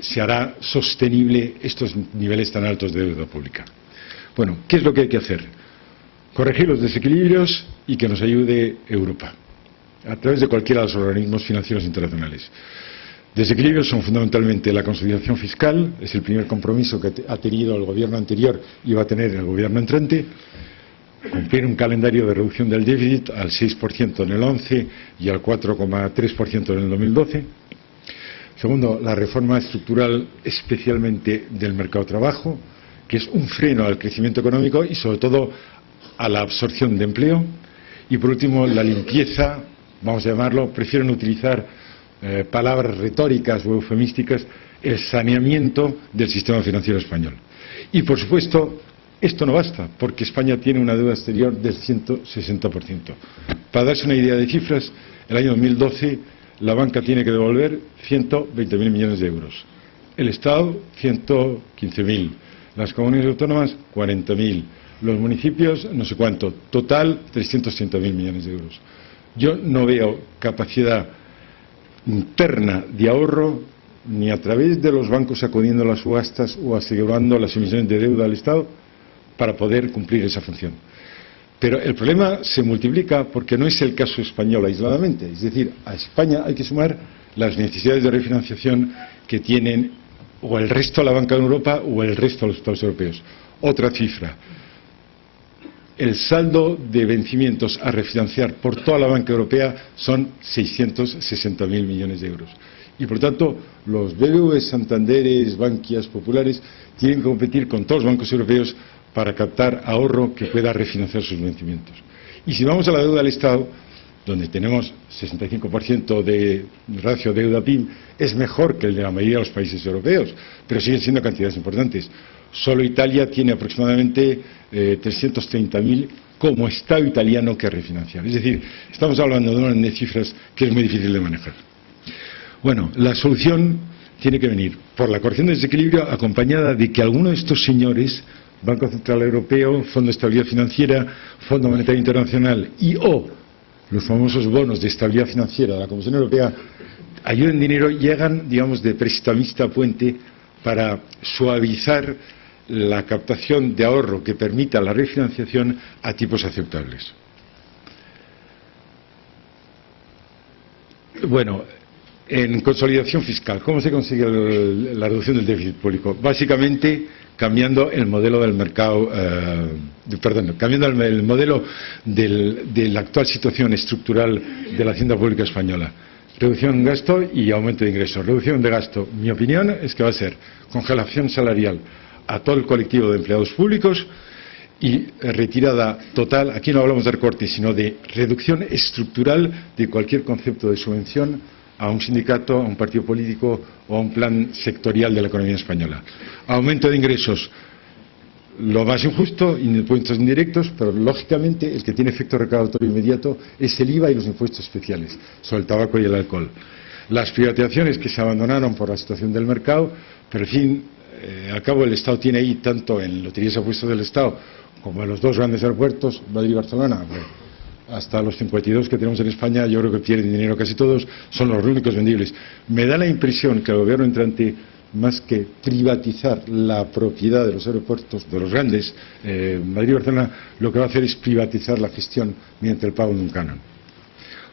se hará sostenible estos niveles tan altos de deuda pública. Bueno, ¿qué es lo que hay que hacer? Corregir los desequilibrios y que nos ayude Europa, a través de cualquiera de los organismos financieros internacionales. Desequilibrios son fundamentalmente la consolidación fiscal, es el primer compromiso que ha tenido el gobierno anterior y va a tener el gobierno entrante. Cumplir un calendario de reducción del déficit al 6% en el 11 y al 4,3% en el 2012. Segundo, la reforma estructural, especialmente del mercado de trabajo, que es un freno al crecimiento económico y sobre todo a la absorción de empleo. Y por último, la limpieza, vamos a llamarlo, prefiero no utilizar palabras retóricas o eufemísticas, el saneamiento del sistema financiero español. Y por supuesto, esto no basta, porque España tiene una deuda exterior del 160%. Para darse una idea de cifras, el año 2012 la banca tiene que devolver 120.000 millones de euros. El Estado, 115.000. Las comunidades autónomas, 40.000. Los municipios, no sé cuánto. Total, 330.000 millones de euros. Yo no veo capacidad interna de ahorro ni a través de los bancos acudiendo a las subastas o asegurando las emisiones de deuda al Estado para poder cumplir esa función. Pero el problema se multiplica porque no es el caso español aisladamente. Es decir, a España hay que sumar las necesidades de refinanciación que tienen o el resto de la banca de Europa o el resto de los Estados europeos. Otra cifra. El saldo de vencimientos a refinanciar por toda la banca europea son 660.000 millones de euros. Y por tanto, los BBV, Santanderes, Bankias, Populares tienen que competir con todos los bancos europeos para captar ahorro que pueda refinanciar sus vencimientos. Y si vamos a la deuda del Estado, donde tenemos 65% de ratio deuda-PIB, es mejor que el de la mayoría de los países europeos, pero siguen siendo cantidades importantes. Solo Italia tiene aproximadamente 330.000 como Estado italiano que refinanciar. Es decir, estamos hablando de una de cifras que es muy difícil de manejar. Bueno, la solución tiene que venir por la corrección del desequilibrio acompañada de que alguno de estos señores, Banco Central Europeo, Fondo de Estabilidad Financiera, Fondo Monetario Internacional y los famosos bonos de estabilidad financiera de la Comisión Europea, ayuden dinero y hagan, digamos, de prestamista puente para suavizar la captación de ahorro que permita la refinanciación a tipos aceptables. Bueno, en consolidación fiscal, ¿cómo se consigue la reducción del déficit público? Básicamente cambiando el modelo del mercado, cambiando el modelo de la actual situación estructural de la hacienda pública española. Reducción de gasto y aumento de ingresos. Reducción de gasto, mi opinión es que va a ser congelación salarial a todo el colectivo de empleados públicos y retirada total, aquí no hablamos de recortes, sino de reducción estructural de cualquier concepto de subvención a un sindicato, a un partido político o a un plan sectorial de la economía española. Aumento de ingresos, lo más injusto, impuestos indirectos, pero lógicamente el que tiene efecto recaudatorio inmediato es el IVA y los impuestos especiales sobre el tabaco y el alcohol. Las privatizaciones que se abandonaron por la situación del mercado, pero en fin, al cabo el Estado tiene ahí, tanto en loterías y apuestas del Estado como en los dos grandes aeropuertos, Madrid y Barcelona, hasta los 52 que tenemos en España, yo creo que pierden dinero casi todos, son los únicos vendibles. Me da la impresión que el gobierno entrante, más que privatizar la propiedad de los aeropuertos, de los grandes, Madrid y Barcelona, lo que va a hacer es privatizar la gestión mediante el pago de un canon.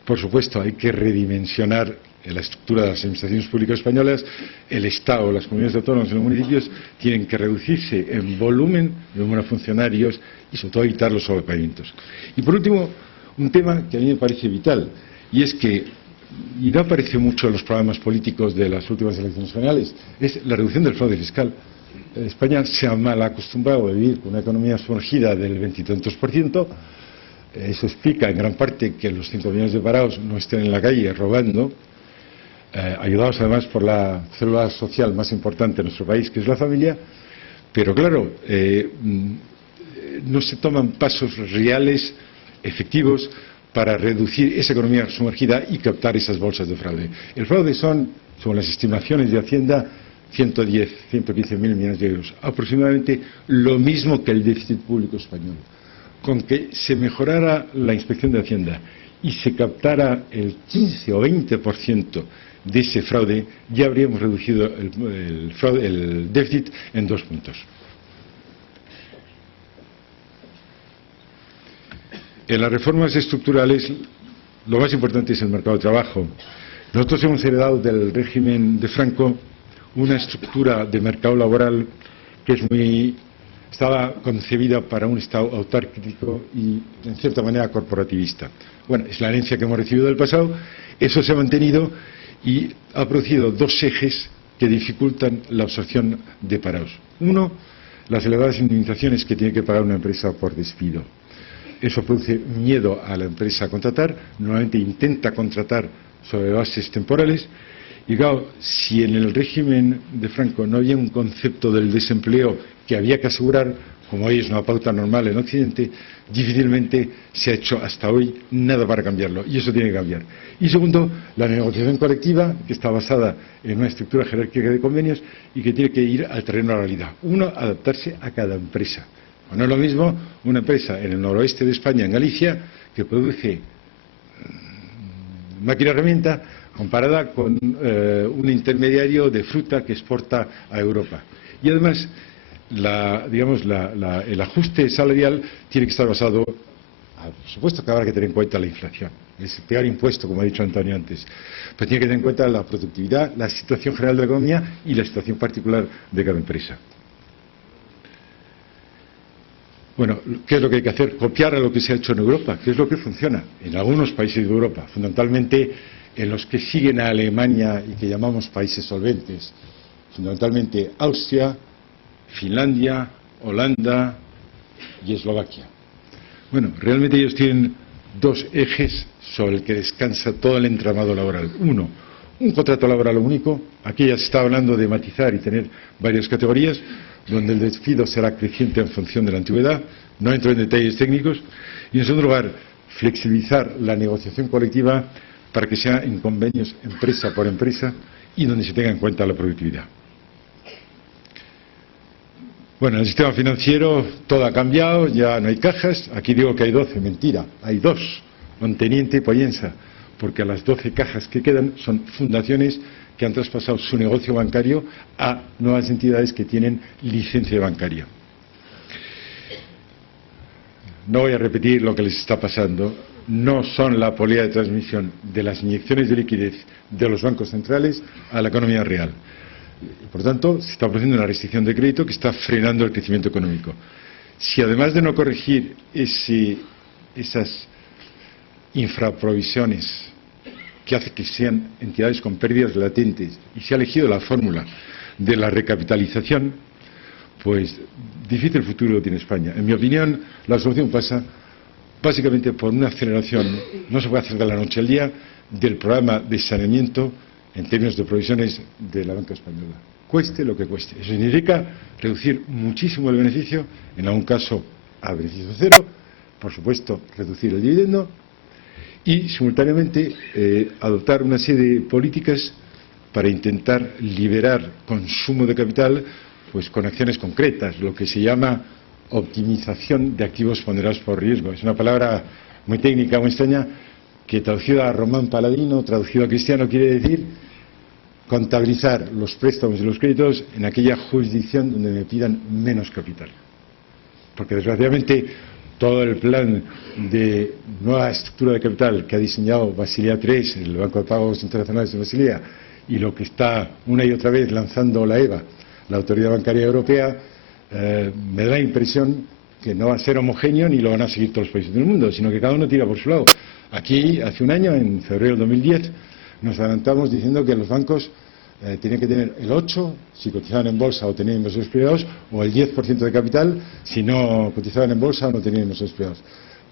Por supuesto, hay que redimensionar la estructura de las administraciones públicas españolas. El Estado, las comunidades autónomas y los municipios tienen que reducirse en volumen de número de funcionarios y sobre todo evitar los sobrepagamientos. Y por último, un tema que a mí me parece vital, y es que, y no aparece mucho en los programas políticos de las últimas elecciones generales, es la reducción del fraude fiscal. España se ha mal acostumbrado a vivir con una economía sumergida del 20 y tantos %. Eso explica en gran parte que los 5 millones de parados no estén en la calle robando, ayudados además por la célula social más importante de nuestro país, que es la familia. Pero claro, no se toman pasos reales, efectivos, para reducir esa economía sumergida y captar esas bolsas de fraude. El fraude son, según las estimaciones de Hacienda, 110, 115.000 millones de euros, aproximadamente lo mismo que el déficit público español. Con que se mejorara la inspección de Hacienda y se captara el 15 o 20% de ese fraude, ya habríamos reducido el déficit en 2 puntos. En las reformas estructurales, lo más importante es el mercado de trabajo. Nosotros hemos heredado del régimen de Franco una estructura de mercado laboral que estaba concebida para un Estado autárquico y, en cierta manera, corporativista. Bueno, es la herencia que hemos recibido del pasado. Eso se ha mantenido y ha producido 2 ejes que dificultan la absorción de parados. Uno, las elevadas indemnizaciones que tiene que pagar una empresa por despido. Eso produce miedo a la empresa a contratar, normalmente intenta contratar sobre bases temporales. Y claro, si en el régimen de Franco no había un concepto del desempleo que había que asegurar, como hoy es una pauta normal en Occidente, difícilmente se ha hecho hasta hoy nada para cambiarlo, y eso tiene que cambiar. Y segundo, la negociación colectiva, que está basada en una estructura jerárquica de convenios y que tiene que ir al terreno de la realidad. Uno, adaptarse a cada empresa. No es lo mismo una empresa en el noroeste de España, en Galicia, que produce máquina herramienta, comparada con un intermediario de fruta que exporta a Europa. Y además, el ajuste salarial tiene que estar basado, por supuesto que habrá que tener en cuenta la inflación, es el peor impuesto, como ha dicho Antonio antes, pero tiene que tener en cuenta la productividad, la situación general de la economía y la situación particular de cada empresa. Bueno, ¿qué es lo que hay que hacer? Copiar a lo que se ha hecho en Europa, que es lo que funciona en algunos países de Europa, fundamentalmente en los que siguen a Alemania y que llamamos países solventes, fundamentalmente Austria, Finlandia, Holanda y Eslovaquia. Bueno, realmente ellos tienen 2 ejes sobre el que descansa todo el entramado laboral. Uno, un contrato laboral único. Aquí ya se está hablando de matizar y tener varias categorías, donde el despido será creciente en función de la antigüedad. No entro en detalles técnicos. Y en segundo lugar, flexibilizar la negociación colectiva para que sea en convenios empresa por empresa y donde se tenga en cuenta la productividad. Bueno, en el sistema financiero todo ha cambiado, ya no hay cajas. Aquí digo que hay 12, mentira, hay 2, Monteniente y Pollensa, porque las 12 cajas que quedan son fundaciones que han traspasado su negocio bancario a nuevas entidades que tienen licencia bancaria. No voy a repetir lo que les está pasando. No son la polea de transmisión de las inyecciones de liquidez de los bancos centrales a la economía real. Por tanto, se está produciendo una restricción de crédito que está frenando el crecimiento económico. Si además de no corregir esas infraprovisiones que hace que sean entidades con pérdidas latentes y se ha elegido la fórmula de la recapitalización, pues difícil futuro tiene España. En mi opinión, la solución pasa básicamente por una aceleración, no se puede hacer de la noche al día, del programa de saneamiento en términos de provisiones de la banca española. cueste lo que cueste. Eso significa reducir muchísimo el beneficio, en algún caso a beneficio cero, por supuesto reducir el dividendo y simultáneamente adoptar una serie de políticas para intentar liberar consumo de capital pues con acciones concretas, lo que se llama optimización de activos ponderados por riesgo. Es una palabra muy técnica, muy extraña, que traducida a Román Paladino, traducido a cristiano, quiere decir contabilizar los préstamos y los créditos en aquella jurisdicción donde me pidan menos capital. Porque desgraciadamente todo el plan de nueva estructura de capital que ha diseñado Basilea III, el Banco de Pagos Internacionales de Basilea, y lo que está una y otra vez lanzando la EBA, la Autoridad Bancaria Europea, me da la impresión que no va a ser homogéneo ni lo van a seguir todos los países del mundo, sino que cada uno tira por su lado. Aquí, hace un año, en febrero de 2010, nos adelantamos diciendo que los bancos tenían que tener el 8% si cotizaban en bolsa o tenían inversores privados, o el 10% de capital si no cotizaban en bolsa o no tenían inversores privados.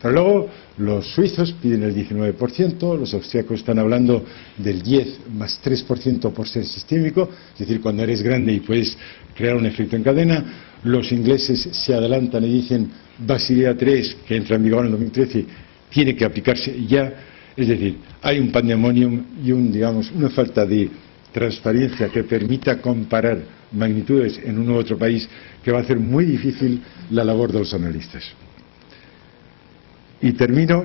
Pero luego los suizos piden el 19%, los austríacos están hablando del 10 más 3% por ser sistémico, es decir, cuando eres grande y puedes crear un efecto en cadena. Los ingleses se adelantan y dicen Basilea III, que entra en vigor en 2013, tiene que aplicarse ya. Es decir, hay un pandemonium y una falta de transparencia que permita comparar magnitudes en uno u otro país que va a hacer muy difícil la labor de los analistas. Y termino.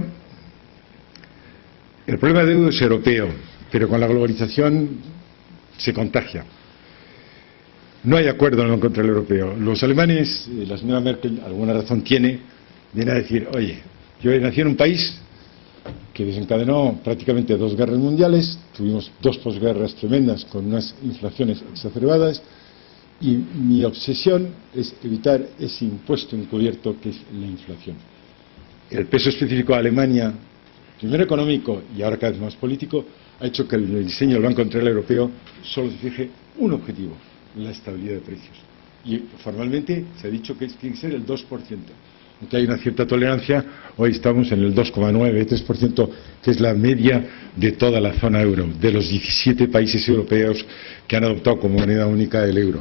El problema de deuda es europeo, pero con la globalización se contagia. No hay acuerdo en el Banco Central Europeo. Los alemanes, la señora Merkel, alguna razón tiene, viene a decir, oye, yo nací en un país que desencadenó prácticamente 2 guerras mundiales, tuvimos 2 posguerras tremendas con unas inflaciones exacerbadas, y mi obsesión es evitar ese impuesto encubierto que es la inflación. El peso específico de Alemania, primero económico y ahora cada vez más político, ha hecho que el diseño del Banco Central Europeo solo se fije un objetivo: la estabilidad de precios. Y formalmente se ha dicho que tiene que ser el 2%. Aunque hay una cierta tolerancia, hoy estamos en el 2,9-3%, que es la media de toda la zona euro, de los 17 países europeos que han adoptado como moneda única el euro.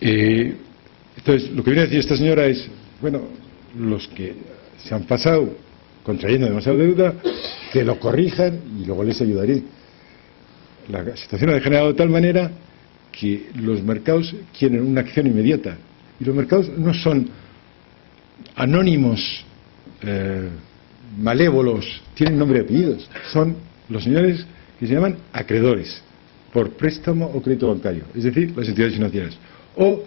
Entonces, lo que viene a decir esta señora es, bueno, los que se han pasado contrayendo demasiada deuda, que lo corrijan y luego les ayudaré. La situación ha degenerado de tal manera que los mercados quieren una acción inmediata. Y los mercados no son anónimos, malévolos, tienen nombre y apellidos. Son los señores que se llaman acreedores, por préstamo o crédito bancario, es decir, las entidades financieras. O,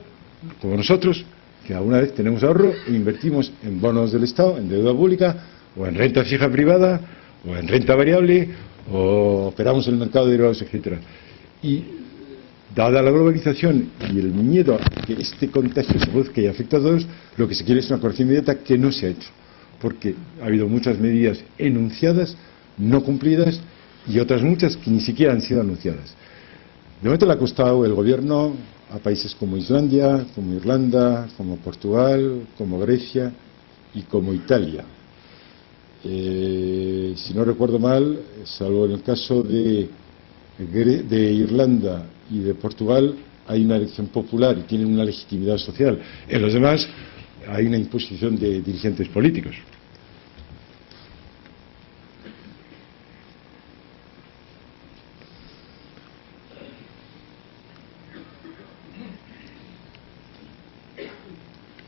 como nosotros, que alguna vez tenemos ahorro e invertimos en bonos del Estado, en deuda pública, o en renta fija privada, o en renta variable, o operamos en el mercado de derivados, etcétera. Y dada la globalización y el miedo a que este contagio se produzca y afecte a todos, lo que se quiere es una corrección inmediata que no se ha hecho, porque ha habido muchas medidas enunciadas, no cumplidas, y otras muchas que ni siquiera han sido anunciadas. De momento le ha costado el gobierno a países como Islandia, como Irlanda, como Portugal, como Grecia y como Italia. Si no recuerdo mal, salvo en el caso de Irlanda y de Portugal, hay una elección popular y tienen una legitimidad social. En los demás hay una imposición de dirigentes políticos.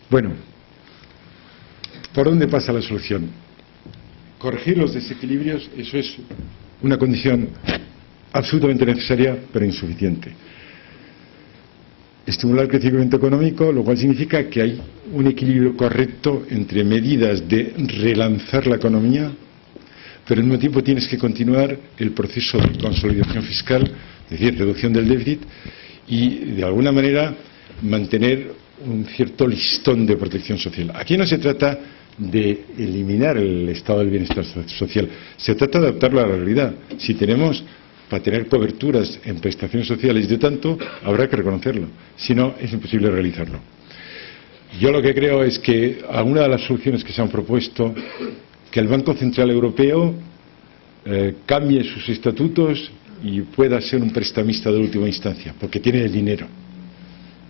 Bueno, ¿por dónde pasa la solución? Corregir los desequilibrios, eso es una condición absolutamente necesaria, pero insuficiente. Estimular el crecimiento económico, lo cual significa que hay un equilibrio correcto entre medidas de relanzar la economía, pero al mismo tiempo tienes que continuar el proceso de consolidación fiscal, es decir, reducción del déficit, y de alguna manera mantener un cierto listón de protección social. Aquí no se trata de eliminar el estado del bienestar social, se trata de adaptarlo a la realidad. Si tenemos, para tener coberturas en prestaciones sociales de tanto, habrá que reconocerlo, si no es imposible realizarlo. Yo lo que creo es que alguna de las soluciones que se han propuesto, que el Banco Central Europeo cambie sus estatutos y pueda ser un prestamista de última instancia, porque tiene el dinero.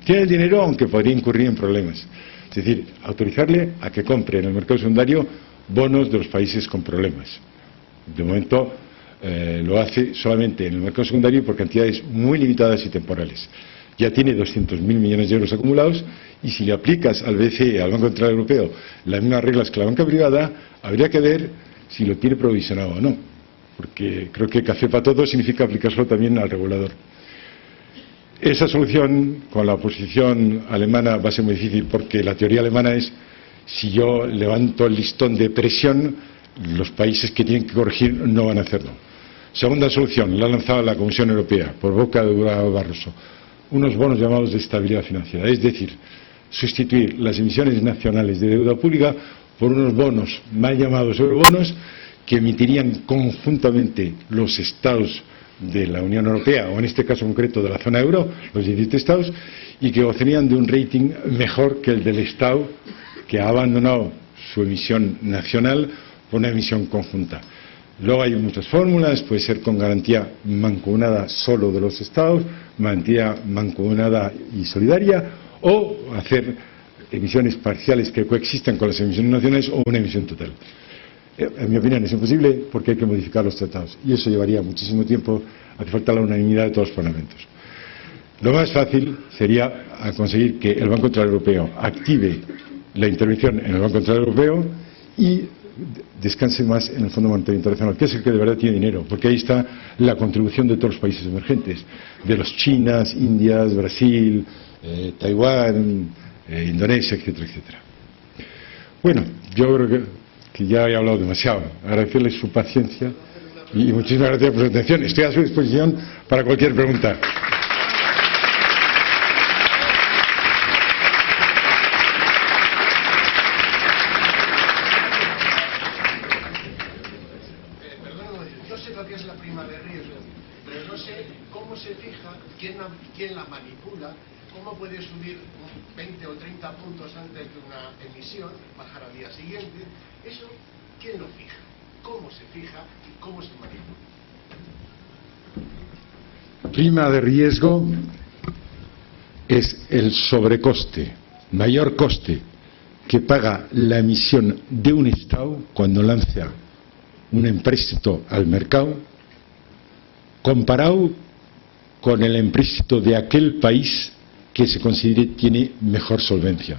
Tiene el dinero, aunque podría incurrir en problemas. Es decir, autorizarle a que compre en el mercado secundario bonos de los países con problemas. De momento lo hace solamente en el mercado secundario por cantidades muy limitadas y temporales. Ya tiene 200.000 millones de euros acumulados y si le aplicas al BCE, al Banco Central Europeo, las mismas reglas que la banca privada, habría que ver si lo tiene provisionado o no. Porque creo que café para todos significa aplicárselo también al regulador. Esa solución con la oposición alemana va a ser muy difícil porque la teoría alemana es si yo levanto el listón de presión, los países que tienen que corregir no van a hacerlo. Segunda solución, la ha lanzado la Comisión Europea por boca de Barroso. Unos bonos llamados de estabilidad financiera, es decir, sustituir las emisiones nacionales de deuda pública por unos bonos mal llamados eurobonos que emitirían conjuntamente los estados de la Unión Europea, o en este caso concreto de la zona euro, los 17 estados, y que gozarían de un rating mejor que el del Estado que ha abandonado su emisión nacional por una emisión conjunta. Luego hay muchas fórmulas, puede ser con garantía mancomunada solo de los estados, garantía mancomunada y solidaria, o hacer emisiones parciales que coexistan con las emisiones nacionales o una emisión total. En mi opinión es imposible porque hay que modificar los tratados y eso llevaría muchísimo tiempo, hace falta la unanimidad de todos los parlamentos. Lo más fácil sería conseguir que el Banco Central Europeo active la intervención en el Banco Central Europeo y descanse más en el Fondo Monetario Internacional, que es el que de verdad tiene dinero, porque ahí está la contribución de todos los países emergentes, de los chinas, Indias, Brasil, Taiwán, Indonesia, etcétera, etcétera. Bueno, yo creo que ya he hablado demasiado. Agradecerles su paciencia y muchísimas gracias por su atención. Estoy a su disposición para cualquier pregunta. Yo sé lo que es la prima de riesgo, pero no sé cómo se fija, quién la manipula, cómo puede subir 20 o 30 puntos antes de una emisión, bajar al día siguiente. Eso, ¿quién lo fija? ¿Cómo se fija y cómo se manipula? Prima de riesgo es el sobrecoste, mayor coste que paga la emisión de un Estado cuando lanza un empréstito al mercado comparado con el empréstito de aquel país que se considere tiene mejor solvencia.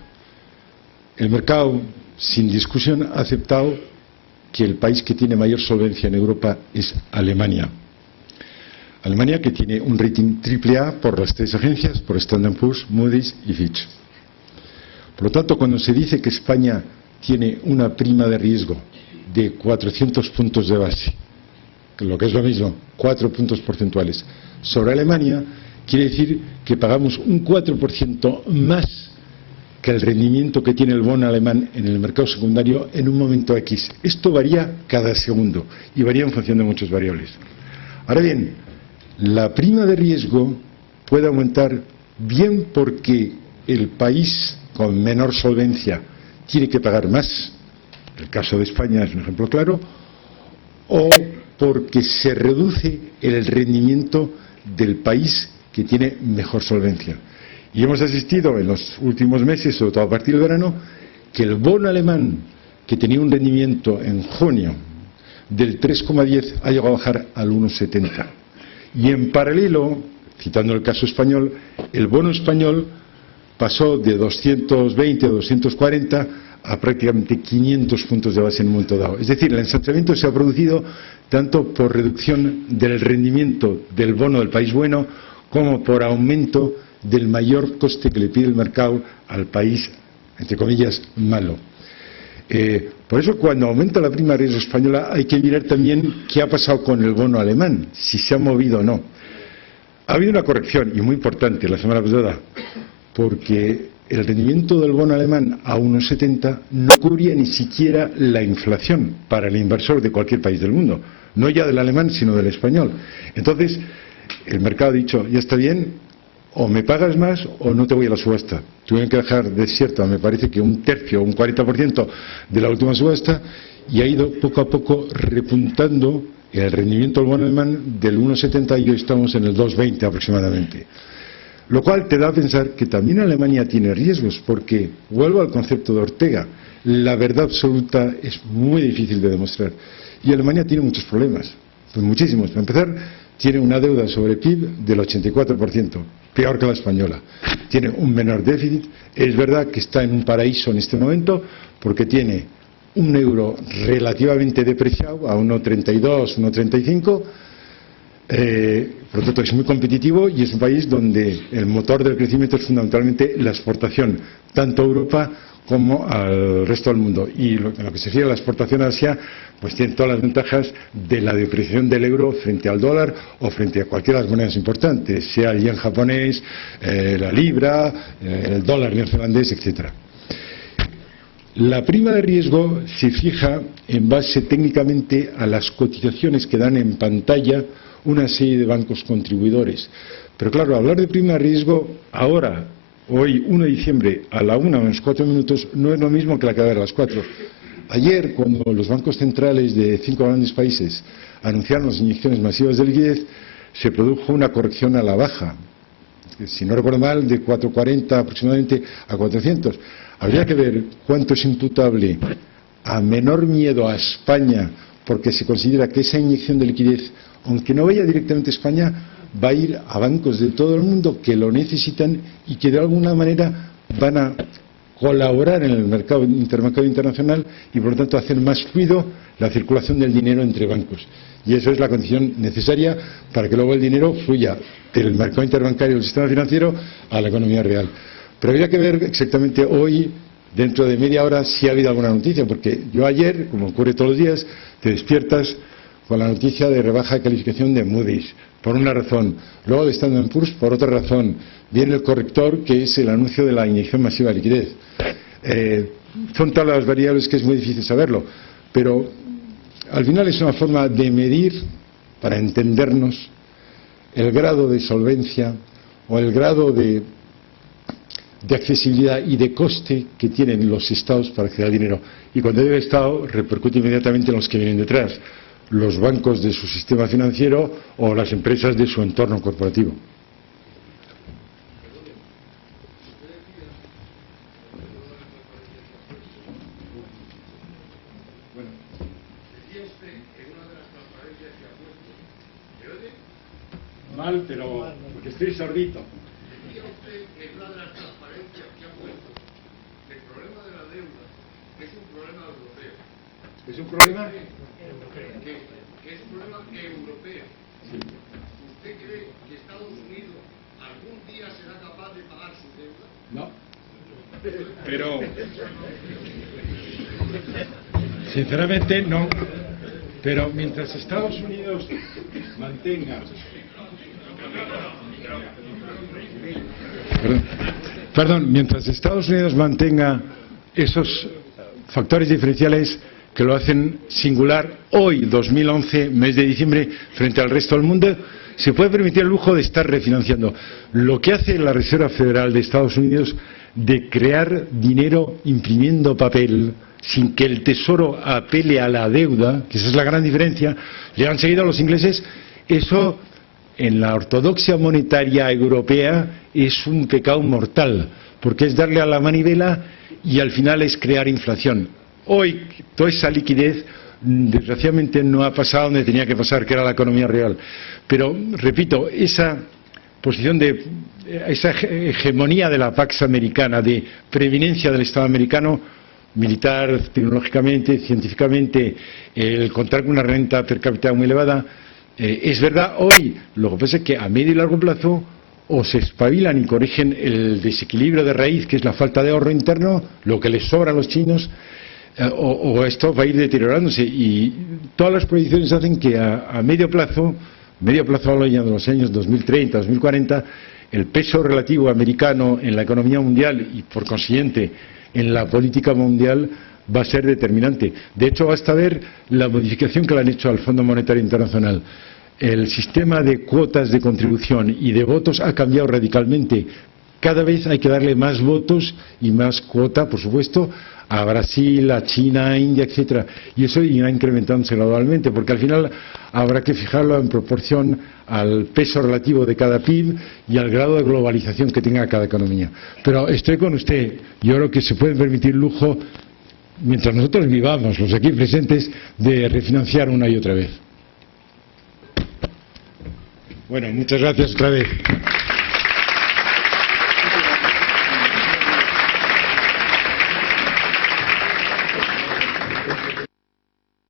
El mercado, sin discusión, ha aceptado que el país que tiene mayor solvencia en Europa es Alemania. Alemania, que tiene un rating AAA por las tres agencias, por Standard & Poor's, Moody's y Fitch. Por lo tanto, cuando se dice que España tiene una prima de riesgo de 400 puntos de base, lo que es lo mismo, 4 puntos porcentuales, sobre Alemania, quiere decir que pagamos un 4% más que el rendimiento que tiene el bono alemán en el mercado secundario en un momento X. Esto varía cada segundo y varía en función de muchas variables. Ahora bien, la prima de riesgo puede aumentar bien porque el país con menor solvencia tiene que pagar más, el caso de España es un ejemplo claro, o porque se reduce el rendimiento del país que tiene mejor solvencia. Y hemos asistido en los últimos meses, sobre todo a partir del verano, que el bono alemán, que tenía un rendimiento en junio del 3,10, ha llegado a bajar al 1,70. Y en paralelo, citando el caso español, el bono español pasó de 220 a 240 a prácticamente 500 puntos de base en un momento dado. Es decir, el ensanchamiento se ha producido tanto por reducción del rendimiento del bono del país bueno como por aumento del mayor coste que le pide el mercado al país, entre comillas, malo. Por eso, cuando aumenta la prima de riesgo española, hay que mirar también qué ha pasado con el bono alemán, si se ha movido o no. Ha habido una corrección, y muy importante, la semana pasada, porque el rendimiento del bono alemán a 1,70 no cubría ni siquiera la inflación para el inversor de cualquier país del mundo, no ya del alemán, sino del español. Entonces, el mercado ha dicho, ya está bien, o me pagas más o no te voy a la subasta. Tuvieron que dejar desierta, me parece que un tercio o un 40% de la última subasta y ha ido poco a poco repuntando el rendimiento del bono alemán del 1,70 y hoy estamos en el 2,20 aproximadamente. Lo cual te da a pensar que también Alemania tiene riesgos, porque, vuelvo al concepto de Ortega, la verdad absoluta es muy difícil de demostrar. Y Alemania tiene muchos problemas, pues muchísimos. Para empezar, tiene una deuda sobre PIB del 84%, peor que la española. Tiene un menor déficit. Es verdad que está en un paraíso en este momento, porque tiene un euro relativamente depreciado a 1,32, 1,35. Por lo tanto, es muy competitivo y es un país donde el motor del crecimiento es fundamentalmente la exportación, tanto a Europa como al resto del mundo. Y en lo que se refiere a la exportación a Asia, pues tiene todas las ventajas de la depreciación del euro frente al dólar o frente a cualquiera de las monedas importantes, sea el yen japonés, la libra, el dólar neozelandés, etcétera. La prima de riesgo se fija en base técnicamente a las cotizaciones que dan en pantalla una serie de bancos contribuidores. Pero claro, hablar de prima de riesgo ahora, hoy 1 de diciembre, a la 1:04, no es lo mismo que la que va a haber a las 4. Ayer, cuando los bancos centrales de 5 grandes países anunciaron las inyecciones masivas de liquidez, se produjo una corrección a la baja. Si no recuerdo mal, de 4,40 aproximadamente a 400. Habría que ver cuánto es imputable a menor miedo a España, porque se considera que esa inyección de liquidez, aunque no vaya directamente a España, va a ir a bancos de todo el mundo que lo necesitan y que de alguna manera van a colaborar en el mercado internacional y por lo tanto hacer más fluido la circulación del dinero entre bancos. Y eso es la condición necesaria para que luego el dinero fluya del mercado interbancario del sistema financiero a la economía real. Pero habría que ver exactamente hoy, dentro de media hora, si ha habido alguna noticia, porque yo ayer, como ocurre todos los días, te despiertas con la noticia de rebaja de calificación de Moody's, por una razón, luego de Standard & Poor's por otra razón, viene el corrector que es el anuncio de la inyección masiva de liquidez. Son todas las variables que es muy difícil saberlo, pero al final es una forma de medir, para entendernos, el grado de solvencia o el grado de accesibilidad y de coste que tienen los estados para acceder al dinero. Y cuando digo estado, repercute inmediatamente en los que vienen detrás, los bancos de su sistema financiero o las empresas de su entorno corporativo. Bueno, decía usted en una de las transparencias que ha puesto, ¿me oye? Mal, pero porque estoy sordito. Decía usted en una de las transparencias que ha puesto que el problema de la deuda es un problema europeo. ¿Es un problema? Que es un problema europeo. Sí. ¿Usted cree que Estados Unidos algún día será capaz de pagar su deuda? No. Pero sinceramente no. Pero mientras Estados Unidos mantenga... Perdón, mientras Estados Unidos mantenga esos factores diferenciales que lo hacen singular hoy, 2011, mes de diciembre, frente al resto del mundo, se puede permitir el lujo de estar refinanciando. Lo que hace la Reserva Federal de Estados Unidos de crear dinero imprimiendo papel sin que el Tesoro apele a la deuda, que esa es la gran diferencia, le han seguido a los ingleses, eso en la ortodoxia monetaria europea es un pecado mortal, porque es darle a la manivela y al final es crear inflación. Hoy toda esa liquidez desgraciadamente no ha pasado donde tenía que pasar, que era la economía real. Pero, repito, esa posición de esa hegemonía de la Pax Americana, de preeminencia del Estado americano, militar, tecnológicamente, científicamente, el contar con una renta per cápita muy elevada, es verdad hoy. Lo que pasa es que a medio y largo plazo o se espabilan y corrigen el desequilibrio de raíz, que es la falta de ahorro interno, lo que les sobra a los chinos, o esto va a ir deteriorándose. Y todas las proyecciones hacen que a medio plazo hablo ya de los años 2030, 2040, el peso relativo americano en la economía mundial y por consiguiente en la política mundial va a ser determinante. De hecho, basta ver la modificación que le han hecho al Fondo Monetario Internacional. El sistema de cuotas de contribución y de votos ha cambiado radicalmente. cada vez hay que darle más votos y más cuota, por supuesto, a Brasil, a China, a India, etcétera. Y eso irá incrementándose gradualmente, porque al final habrá que fijarlo en proporción al peso relativo de cada PIB y al grado de globalización que tenga cada economía. Pero estoy con usted. Yo creo que se puede permitir el lujo, mientras nosotros vivamos, los aquí presentes, de refinanciar una y otra vez. Bueno, muchas gracias otra vez.